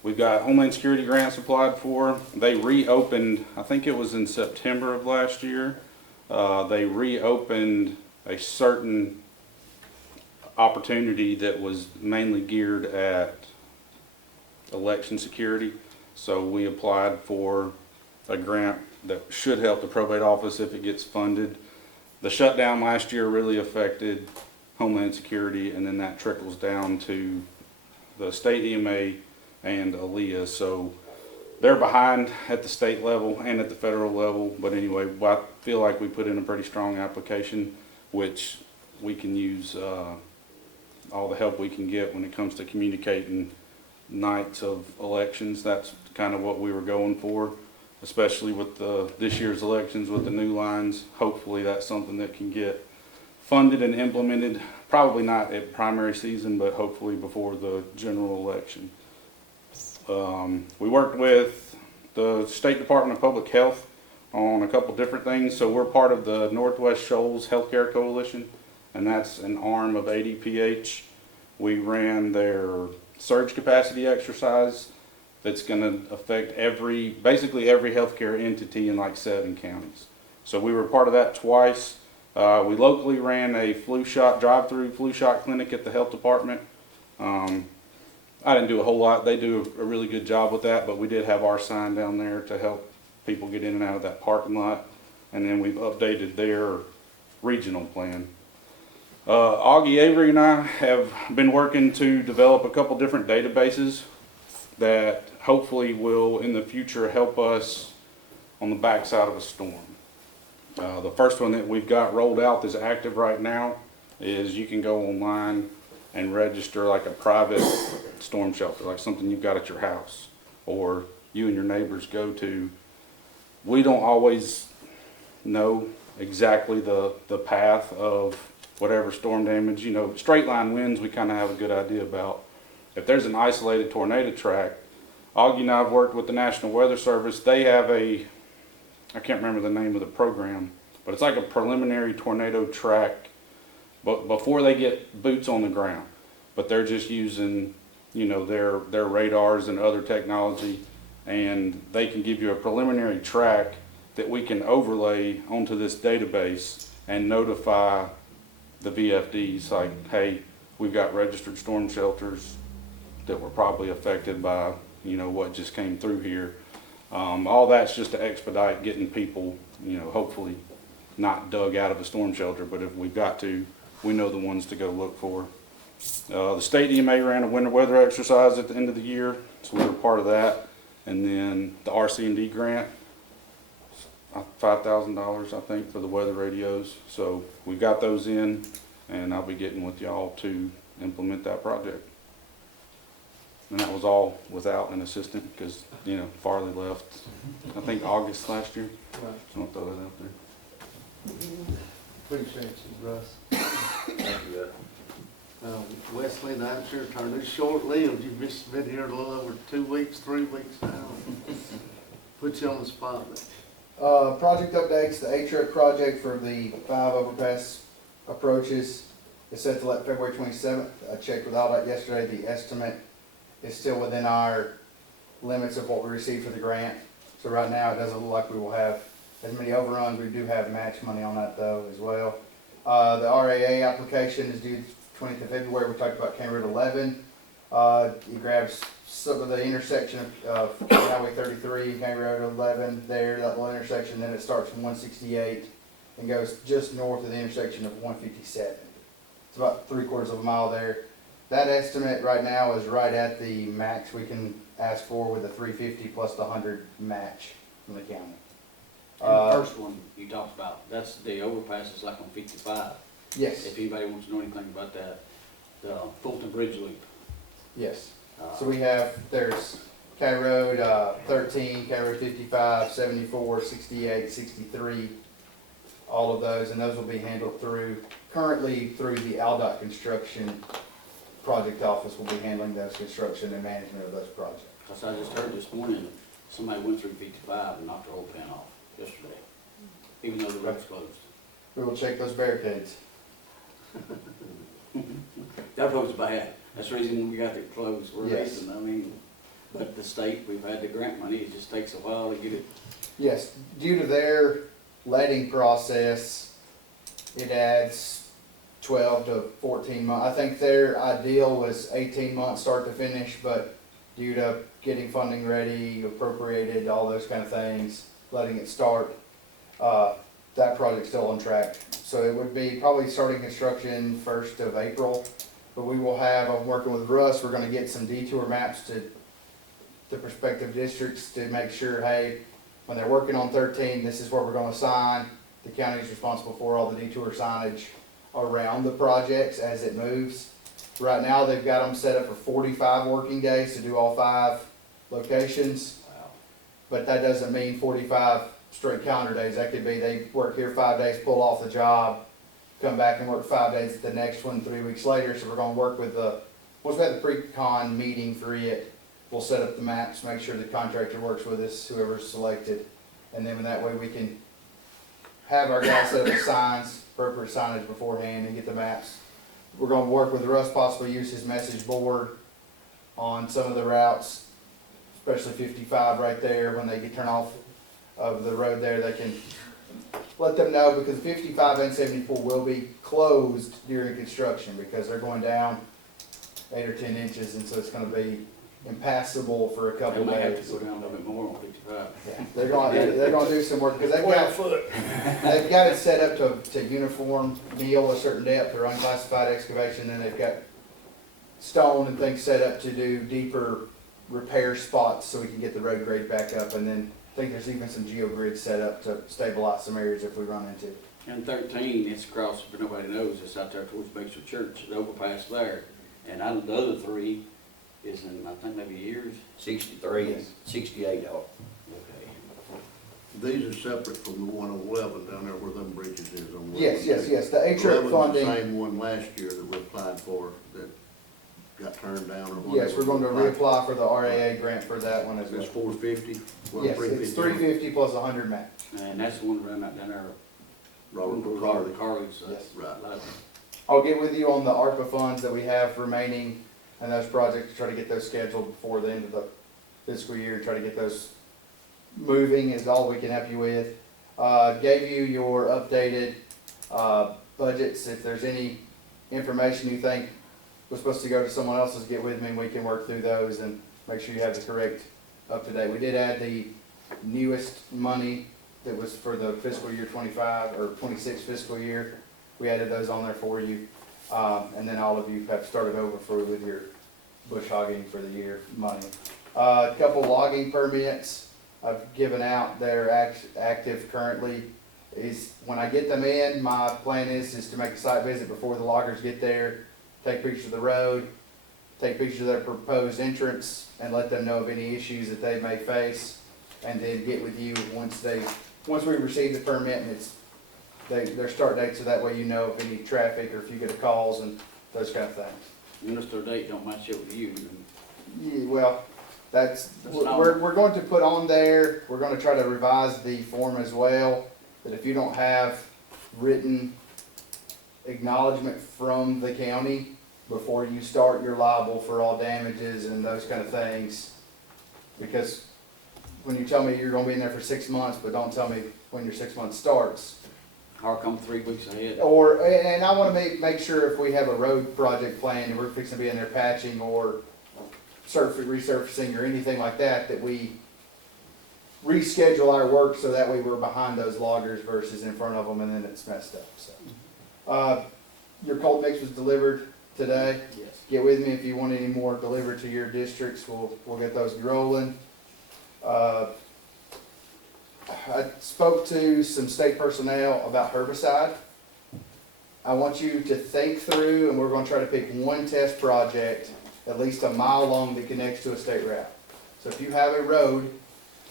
We've got Homeland Security grants applied for. They reopened, I think it was in September of last year. They reopened a certain opportunity that was mainly geared at election security. So we applied for a grant that should help the probate office if it gets funded. The shutdown last year really affected Homeland Security, and then that trickles down to the state EMA and ALEA. So they're behind at the state level and at the federal level. But anyway, I feel like we put in a pretty strong application, which we can use all the help we can get when it comes to communicating nights of elections. That's kind of what we were going for, especially with this year's elections with the new lines. Hopefully that's something that can get funded and implemented, probably not at primary season, but hopefully before the general election. We worked with the State Department of Public Health on a couple different things. So we're part of the Northwest Shoals Healthcare Coalition, and that's an arm of ADPH. We ran their surge capacity exercise that's going to affect basically every healthcare entity in like 7 counties. So we were part of that twice. We locally ran a drive-through flu shot clinic at the health department. I didn't do a whole lot. They do a really good job with that, but we did have our sign down there to help people get in and out of that parking lot. And then we've updated their regional plan. Augie Avery and I have been working to develop a couple different databases that hopefully will in the future help us on the backside of a storm. The first one that we've got rolled out that's active right now is you can go online and register like a private storm shelter, like something you've got at your house or you and your neighbors go to. We don't always know exactly the path of whatever storm damage. You know, straight line winds we kind of have a good idea about. If there's an isolated tornado track, Augie and I have worked with the National Weather Service. They have I can't remember the name of the program, but it's like a preliminary tornado track, but before they get boots on the ground. But they're just using, their radars and other technology, and they can give you a preliminary track that we can overlay onto this database and notify the VFDs, like, hey, we've got registered storm shelters that were probably affected by, what just came through here. All that's just to expedite getting people, hopefully not dug out of a storm shelter, but if we've got to, we know the ones to go look for. The state EMA ran a winter weather exercise at the end of the year, so we were part of that. And then the RC&D grant, $5,000 I think for the weather radios. So we got those in, and I'll be getting with y'all to implement that project. And that was all without an assistant because, Farley left, I think August last year. Right. So I'll throw that out there. Appreciate you, Russ. Thank you. Wesley, and I'm sure turn this short-lived. You've just been here a little over 2 weeks, 3 weeks now. Put you on the spot. Project updates, the A-Trip project for the 5 overpass approaches is set to let February 27th. I checked with Aldott yesterday. The estimate is still within our limits of what we received for the grant. So right now, it doesn't look like we will have as many overruns. We do have match money on that though as well. The RAA application is due 20th of February. We talked about County Road 11. It grabs some of the intersection of Highway 33 and County Road 11 there, that little intersection. Then it starts from 168 and goes just north of the intersection of 157. It's about 3/4 of a mile there. That estimate right now is right at the max we can ask for with the 350 plus the 100 match from the county. And the first one you talked about, that's the overpass is like on 55. Yes. If anybody wants to know anything about that, the Fulton Bridge Loop. Yes. So we have, there's County Road 13, County Road 55, 74, 68, 63, all of those, and those will be handled currently through the Aldott Construction Project Office will be handling those construction and management of those projects. Because I just heard this morning, somebody went through 55 and knocked their whole pan off yesterday, even though the road's closed. We will check those barricades. That road's bad. That's the reason we got it closed for a Yes. reason. But the state, we've had the grant money, it just takes a while to get it. Yes, due to their letting process, it adds 12 to 14 months. I think their ideal was 18 months start to finish, but due to getting funding ready, appropriated, all those kind of things, letting it start, that project's still on track. So it would be probably starting construction 1st of April, but we will have, I'm working with Russ, we're gonna get some detour maps to the prospective districts to make sure, hey, when they're working on 13, this is where we're gonna sign. The county's responsible for all the detour signage around the projects as it moves. Right now, they've got them set up for 45 working days to do all 5 locations. Wow. But that doesn't mean 45 straight calendar days. That could be they work here 5 days, pull off the job, come back and work 5 days at the next one 3 weeks later. So we're gonna work with once we have the pre-con meeting for it, we'll set up the maps, make sure the contractor works with us, whoever's selected. And then that way we can have our guys set up the signs, appropriate signage beforehand and get the maps. We're gonna work with Russ, possibly use his message board on some of the routes, especially 55 right there. When they get turned off of the road there, they can let them know, because 55 and 74 will be closed during construction because they're going down 8 or 10 inches, and so it's gonna be impassable for a couple They may have days. to go down a little bit more on 55. Yeah, they're gonna do some work, because they've got it set up to uniform mill a certain depth or unclassified excavation, and they've got stone and things set up to do deeper repair spots so we can get the road grade back up, and then I think there's even some geogrid set up to stabilize some areas if we run into. And 13, it's across, but nobody knows, it's out there towards Baxter Church, the overpass there. And out of the other 3 is in, I think, maybe years. 63, Yes. 68 off. Okay. These are separate from the one on 11 down there where them bridges is on 11. Yes. The A-Trip 11's funding. the same one last year that we applied for, that got turned down or whatever. Yes, we're going to reapply for the RAA grant for that one as well. It's 450? Yes, it's 350 plus 100 match. And that's the one around down there. Robert Carly. Carly's. Yes. Right. I'll get with you on the ARPA funds that we have remaining and those projects to try to get those scheduled before the end of the fiscal year, try to get those moving is all we can help you with. Gave you your updated budgets. If there's any information you think was supposed to go to someone else's, get with me and we can work through those and make sure you have the correct up to date. We did add the newest money that was for the fiscal year 25 or 26 fiscal year. We added those on there for you. And then all of you have started over with your bush hogging for the year money. A couple logging permits I've given out. They're active currently. Is when I get them in, my plan is to make a site visit before the loggers get there, take pictures of the road, take pictures of their proposed entrance, and let them know of any issues that they may face, and then get with you once we receive the permit and it's their start date, so that way you know if any traffic or if you get calls and those kind of things. When the start date don't match up with you, then Yeah, well, That's we're going to put on there, we're going to try to revise the form as well, that if you don't have written acknowledgement from the county before you start, you're liable for all damages and those kind of things. Because when you tell me you're going to be in there for 6 months, but don't tell me when your 6 months starts. or come 3 weeks ahead. And I want to make sure if we have a road project planned and we're fixing to be in there patching or resurfacing or anything like that, that we reschedule our work so that way we're behind those loggers versus in front of them and then it's messed up. So, your cold mix was delivered today. Yes. Get with me if you want any more delivered to your districts. We'll get those rolling. I spoke to some state personnel about herbicide. I want you to think through, and we're going to try to pick one test project at least a mile long that connects to a state route. So if you have a road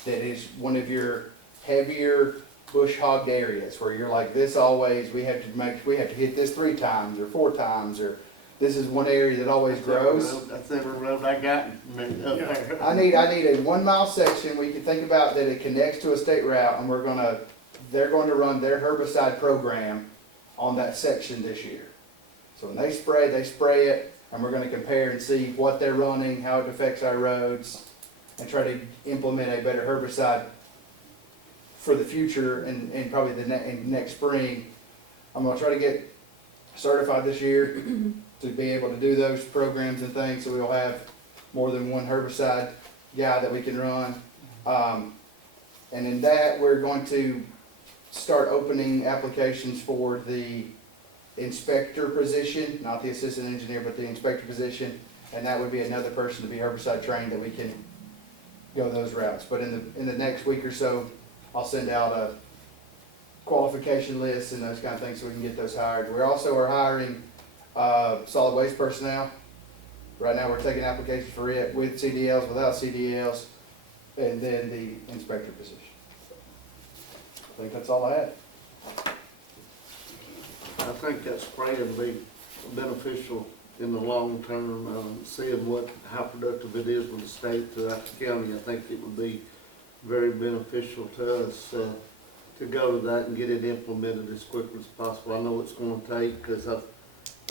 that is one of your heavier bush hogged areas where you're like this always, we have to hit this 3 times or 4 times, or this is one area that always grows. That's every road I got up there. I need a 1 mile section. We can think about that it connects to a state route, and they're going to run their herbicide program on that section this year. So when they spray it, and we're going to compare and see what they're running, how it affects our roads, and try to implement a better herbicide for the future and probably next spring. I'm going to try to get certified this year to be able to do those programs and things, so we'll have more than one herbicide guy that we can run. And in that, we're going to start opening applications for the inspector position, not the assistant engineer, but the inspector position, and that would be another person to be herbicide trained that we can go those routes. But in the next week or so, I'll send out a qualification list and those kind of things so we can get those hired. We also are hiring solid waste personnel. Right now we're taking applications for it with CDLs, without CDLs, and then the inspector position. I think that's all I had. I think that spray will be beneficial in the long term, seeing how productive it is with the state throughout the county. I think it would be very beneficial to us to go to that and get it implemented as quickly as possible. I know it's going to take, because I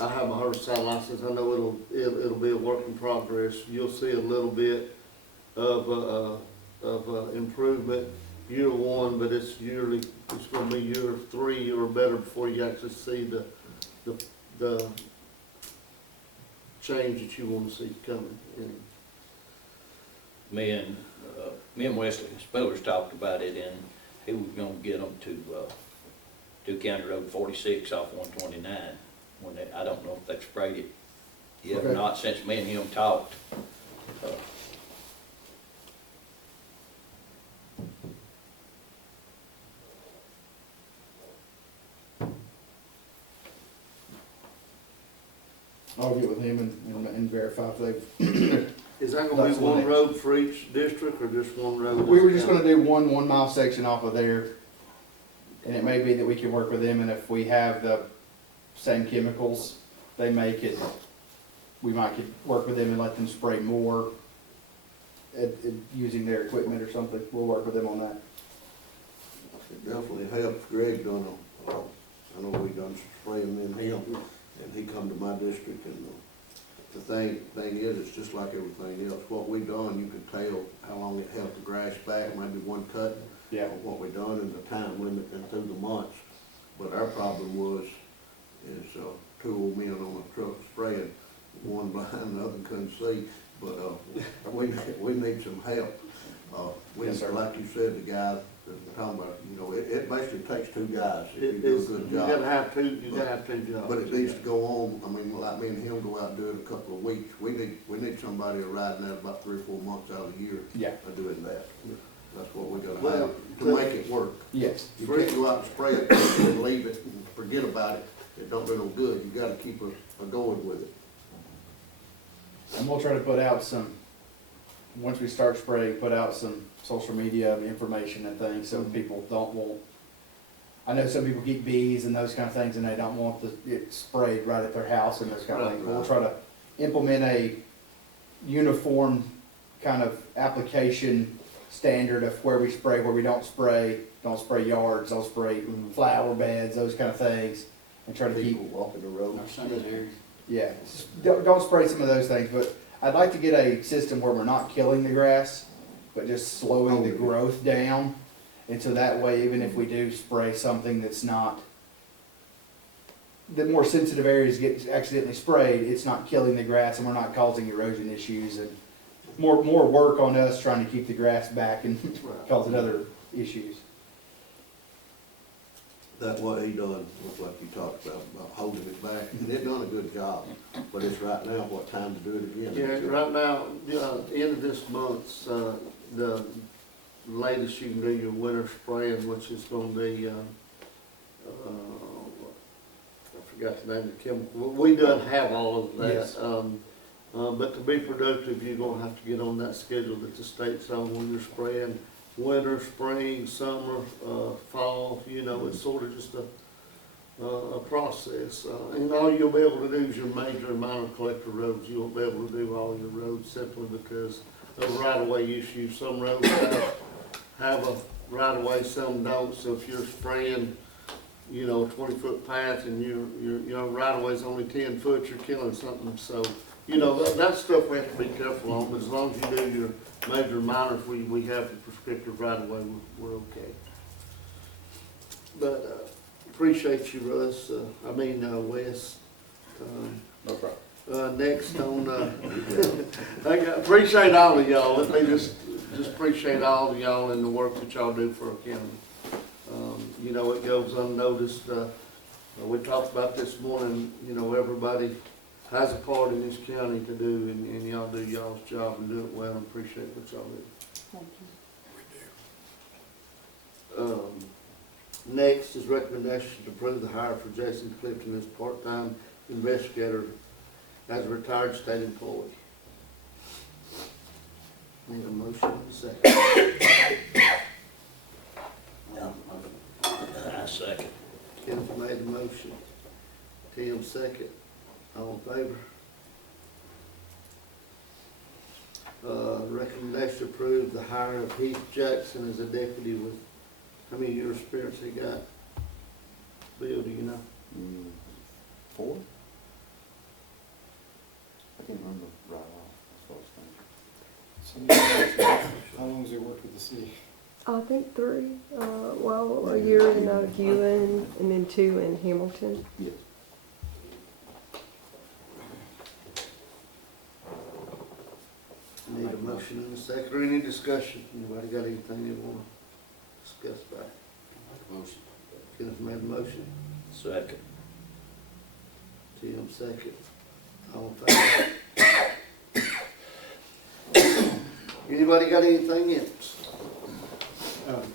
have my herbicide license. I know it'll be a work in progress. You'll see a little bit of improvement year 1, but it's yearly. It's going to be year 3 or better before you actually see the change that you want to see coming. Me and Wesley Spillers talked about it, and he was gonna get them to County Road 46 off 129. I don't know if they've sprayed it yet or not since me and him talked. I'll get with him and verify if they've. Is that going to be one road for each district or just one road? We were just going to do one mile section off of there, and it may be that we can work with them, and if we have the same chemicals they make it, we might could work with them and let them spray more using their equipment or something. We'll work with them on that. It definitely helps. Greg done I know we done spraying in him, and he come to my district, and the thing is, it's just like everything else. What we done, you can tell how long it held the grass back, maybe one cut. Yeah. Of what we done in the time limit and through the months. But our problem is two old men on a truck spraying, one behind the other couldn't see. But we need some help. Yes, sir. Like you said, the guy that we're talking about, it basically takes two guys if you do a good job. You gotta have two jobs. But it needs to go on. I mean, like me and him go out and do it a couple of weeks. We need somebody riding that about 3 or 4 months out of the year. Yeah. Doing that. That's what we gotta have to make it work. Yes. You can't go out and spray it and leave it and forget about it. It don't do no good. You gotta keep a going with it. And we'll try to put out once we start spraying, put out some social media information and things so people won't. I know some people keep bees and those kind of things and they don't want it sprayed right at their house and those kind of things. But we'll try to implement a uniform kind of application standard of where we spray, where we don't spray yards, don't spray flower beds, those kind of things, and try to keep people walking the road. Yeah, don't spray some of those things, but I'd like to get a system where we're not killing the grass, but just slowing the growth down. And so that way, even if we do spray something that's not, the more sensitive areas get accidentally sprayed, it's not killing the grass and we're not causing erosion issues and more work on us trying to keep the grass back and causing other issues. That's what he done, like you talked about holding it back, and it done a good job. But it's right now, what time to do it again? Yeah, right now, end of this month, the latest you can do your winter spraying, which is gonna be, I forgot the name of the chemical. We done have all of that. Yes. But to be productive, you're gonna have to get on that schedule that the state's on when you're spraying. Winter, spring, summer, fall, it's sort of just a process. And all you'll be able to do is your major and minor collector roads. You won't be able to do all your roads simply because of right-of-way issues. Some roads have a right-of-way, some don't. So if you're spraying, a 20-foot path and your right-of-way's only 10 foot, you're killing something. So, that stuff we have to be careful on. But as long as you do your major and minors, we have the prescriptive right-of-way, we're okay. But appreciate you, Russ. Wes. No problem. Next on, I appreciate all of y'all. Let me just appreciate all of y'all and the work that y'all do for our county. It goes unnoticed. We talked about this morning, everybody has a part in this county to do, and y'all do y'all's job and do it well, and appreciate what y'all do. Thank you. Next is recommendation to approve the hire for Jason Clifton as part-time investigator as a retired state employee. Need a motion and a second. I second. Kenneth made the motion. Tim second. All in favor? Recommendation to approve the hire of Heath Jackson as a deputy with, how many years experience he got? Bill, do you know? 4? I can't remember right off. How long has he worked with the city? I think 3. A year in Guin and then 2 in Hamilton. Yes. Need a motion and a second, or any discussion? Anybody got anything they want to discuss about it? Motion. Kenneth made a motion. Second. Tim second. All in favor? Anybody got anything else?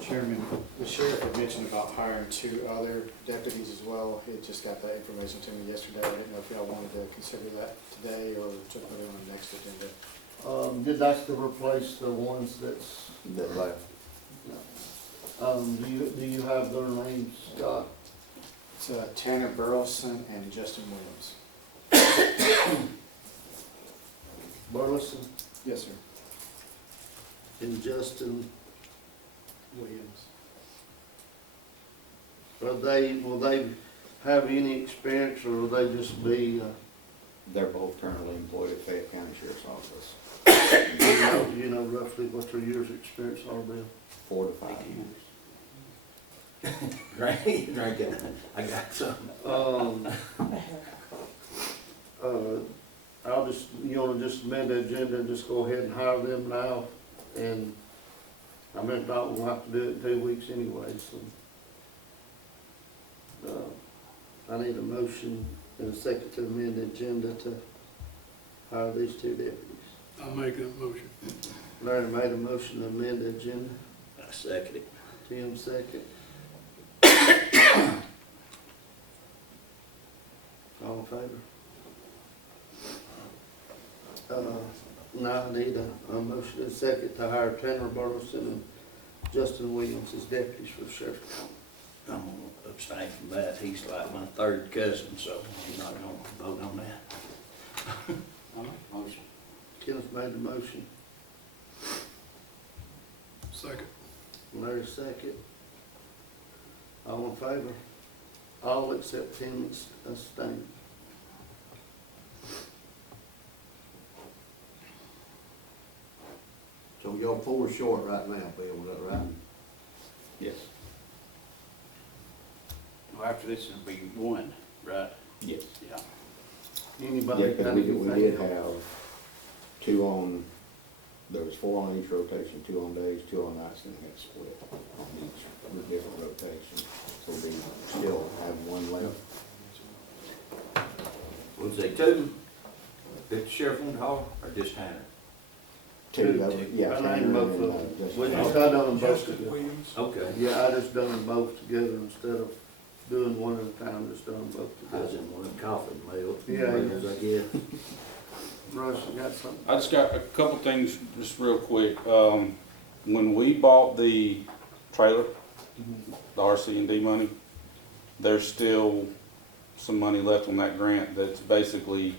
Chairman, the sheriff had mentioned about hiring 2 other deputies as well. He had just got that information to me yesterday. I didn't know if y'all wanted to consider that today or to put it on the next agenda. That's to replace the ones That left. do you have their names, Scott? It's Tanner Burleson and Justin Williams. Burleson, Yes, sir. and Justin. Williams. Will they have any experience, or will they just be, They're both currently employed at Fayette County Sheriff's Office. you know roughly what their years' experience are, Bill? 4 to 5 years. Right, I got some. I'll just, you wanna just amend the agenda and just go ahead and hire them now, and I mean, we'll have to do it in 2 weeks anyway, so. I need a motion and a second to amend the agenda to hire these 2 deputies. I'll make that motion. Larry made a motion to amend the agenda, I second it. Tim second. All in favor? Now I need a motion and a second to hire Tanner Burleson and Justin Williams as deputies for the sheriff's department. I'm gonna abstain from that. He's like my third cousin, so I'm not gonna vote on that. Motion. Kenneth made the motion, Second. Larry second. All in favor? All except Tim abstain. So y'all 4 short right now, Bill, is that right? Yes. Well, after this, it'll be 1, right? Yes. Yeah. Anybody Yeah, got because we anything did else? have 2 on, there was 4 on each rotation, 2 on days, 2 on nights, and we had split on each different rotation. So we still have 1 left. Would say 2, that the sheriff on the hall, or just Tanner? 2, that was, yeah, I Tanner named both and of then, them. just. We just got done them both Justin together. Williams. Okay. Yeah, I just done them both together instead of doing one at a time, just done them both I was together. in one coffin mill. Yeah. As I get. Russ, you got something? I just got a couple things, just real quick. When we bought the trailer, the RC&D money, there's still some money left on that grant that's basically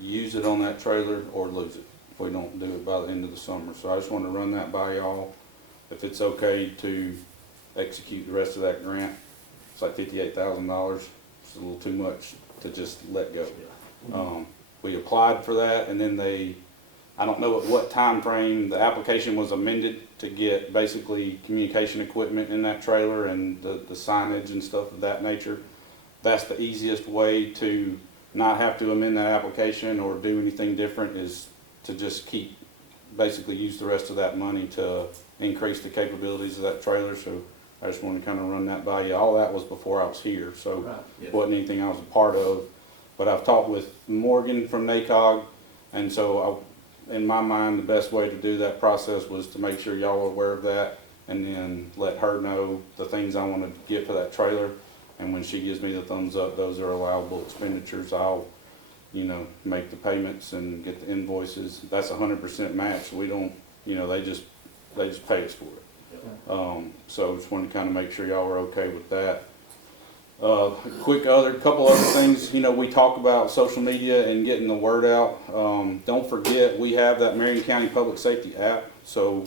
use it on that trailer or lose it if we don't do it by the end of the summer. So I just wanted to run that by y'all, if it's okay to execute the rest of that grant. It's like $58,000. It's a little too much to just let go. We applied for that, and then I don't know at what time frame, the application was amended to get basically communication equipment in that trailer and the signage and stuff of that nature. That's the easiest way to not have to amend that application or do anything different, is to just basically use the rest of that money to increase the capabilities of that trailer. So I just wanted to kind of run that by you. All that was before I was here, so it wasn't anything I was a part of. But I've talked with Morgan from NACOG, and so in my mind, the best way to do that process was to make sure y'all are aware of that, and then let her know the things I want to get for that trailer. And when she gives me the thumbs up, those are allowable expenditures. I'll, make the payments and get the invoices. That's 100% match. We don't, they just pay us for it. So just wanted to kind of make sure y'all were okay with that. Couple other things, we talk about social media and getting the word out. Don't forget, we have that Marion County Public Safety app. So,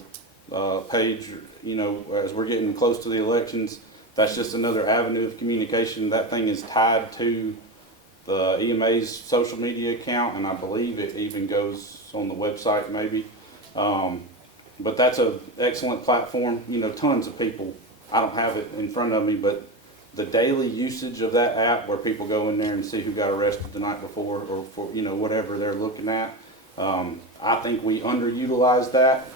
Paige, as we're getting close to the elections, that's just another avenue of communication. That thing is tied to the EMA's social media account, and I believe it even goes on the website maybe. But that's an excellent platform. Tons of people, I don't have it in front of me, but the daily usage of that app, where people go in there and see who got arrested the night before, or for whatever they're looking at, I think we underutilize that.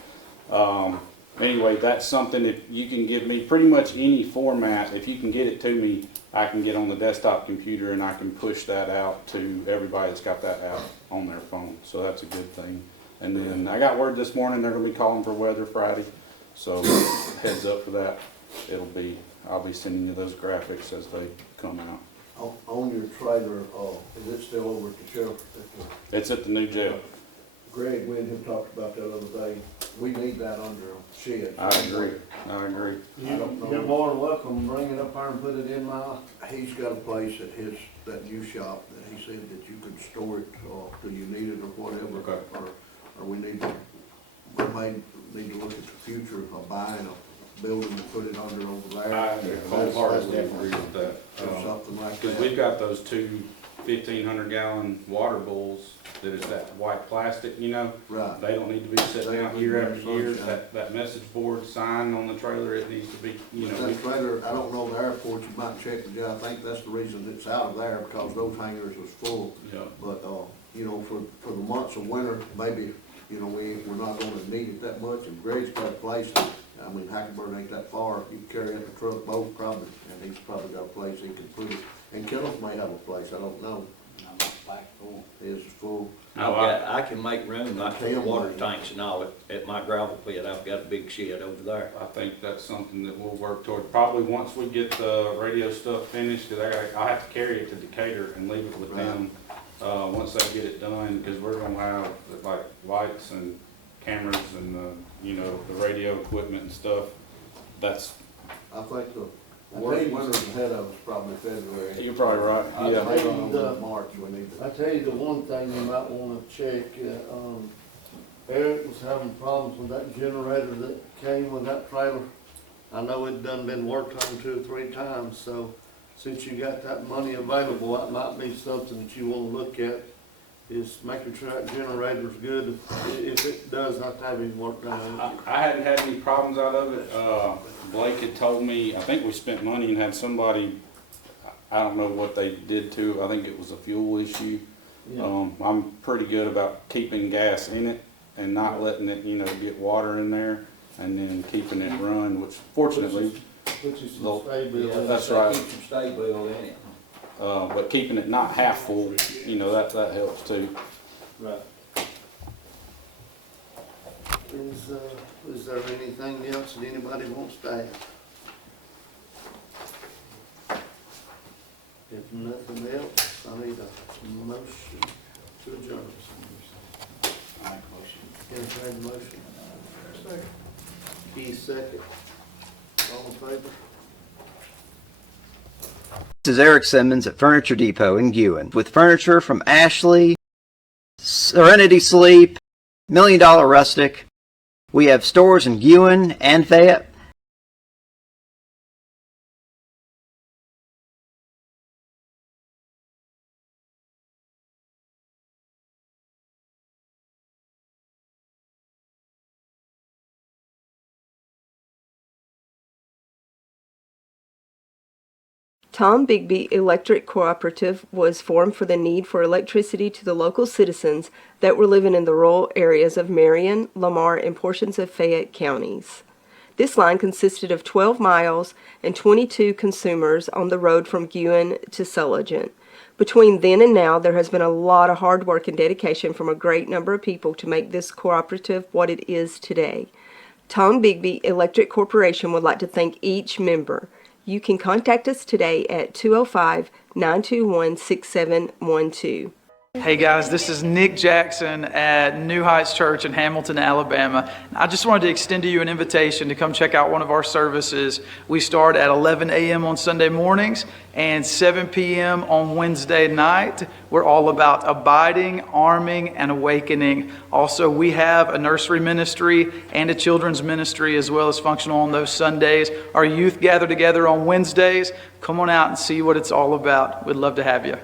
Anyway, that's something, if you can give me pretty much any format, if you can get it to me, I can get on the desktop computer and I can push that out to everybody that's got that app on their phone. So that's a good thing. And then I got word this morning they're going to be calling for weather Friday, so heads up for that. I'll be sending you those graphics as they come out. On your trailer, is it still over at the sheriff? It's at the new jail. Greg, we and him talked about that other day. We need that under a shed. I agree. You're more than welcome to bring it up there and put it in my. He's got a place at that new shop that he said that you could store it, till you need it or whatever. Okay. Or or we may need to look at the future of buying a building and put it under over there. I wholeheartedly agree with that. Or something like that. Because we've got those two 1,500-gallon water bowls that is that white plastic, you know? Right. They don't need to be sitting out year after year. That message board sign on the trailer, it needs to be, you know. That trailer, I don't know the airport, you might check with you, I think that's the reason it's out of there, because those hangars was full. Yeah. But, you know, for the months of winter, maybe, you know, we're not gonna need it that much, and Greg's got a place, I mean, Hackleburg ain't that far, you can carry up a truck boat probably, and he's probably got a place he can put it. And Kenneth may have a place, I don't know. His is full. I can make room, like for water tanks and all, at my gravel pit, I've got a big shed over there. I think that's something that we'll work toward, probably once we get the radio stuff finished, because I have to carry it to Decatur and leave it with them, once they get it done, because we're gonna have, like, lights and cameras and you know, the radio equipment and stuff. That's, I think the worst winter's ahead of us, probably February. you're probably right, yeah. March, we need to. I tell you the one thing you might wanna check, Eric was having problems with that generator that came with that trailer. I know it done been worked on 2 or 3 times, so since you got that money available, that might be something that you wanna look at, is making sure that generator's good. If it does not have any work done. I hadn't had any problems out of it. Blake had told me, I think we spent money and had somebody, I don't know what they did to, I think it was a fuel issue. Yeah. I'm pretty good about keeping gas in it and not letting it, you know, get water in there and then keeping it run, which fortunately, Which is some stable. that's right. Keep some stable in it. But keeping it not half full, you know, that helps too. Right. Is there anything else that anybody wants to add? If nothing else, I need a motion to adjourn. Entertain the motion. Second. Keith second. All in favor? This is Eric Simmons at Furniture Depot in Guin with furniture from Ashley, Serenity Sleep, $1 Million Rustic. We have stores in Guin and Fayette. Tom Bigby Electric Cooperative was formed for the need for electricity to the local citizens that were living in the rural areas of Marion, Lamar, and portions of Fayette counties. This line consisted of 12 miles and 22 consumers on the road from Guin to Sulligent. Between then and now, there has been a lot of hard work and dedication from a great number of people to make this cooperative what it is today. Tom Bigby Electric Corporation would like to thank each member. You can contact us today at 205-921-6712. Hey guys, this is Nick Jackson at New Heights Church in Hamilton, Alabama. I just wanted to extend to you an invitation to come check out one of our services. We start at 11 a.m. on Sunday mornings and 7 p.m. on Wednesday night. We're all about abiding, arming, and awakening. Also, we have a nursery ministry and a children's ministry as well as functional on those Sundays. Our youth gather together on Wednesdays. Come on out and see what it's all about. We'd love to have you.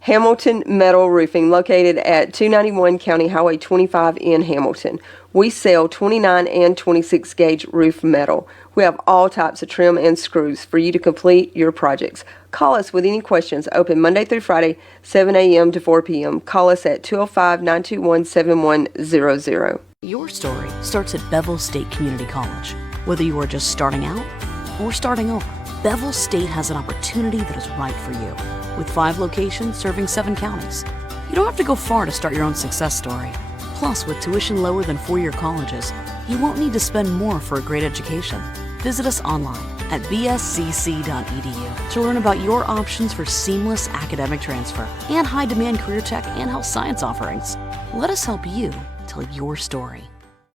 Hamilton Metal Roofing, located at 291 County Highway 25 in Hamilton. We sell 29 and 26 gauge roof metal. We have all types of trim and screws for you to complete your projects. Call us with any questions. Open Monday through Friday, 7 a.m. to 4 p.m. Call us at 205-921-7100. Your story starts at Bevel State Community College. Whether you are just starting out or starting over, Bevel State has an opportunity that is right for you. With 5 locations serving 7 counties. You don't have to go far to start your own success story. Plus, with tuition lower than 4-year colleges, you won't need to spend more for a great education. Visit us online at bscc.edu to learn about your options for seamless academic transfer and high-demand career tech and health science offerings. Let us help you tell your story.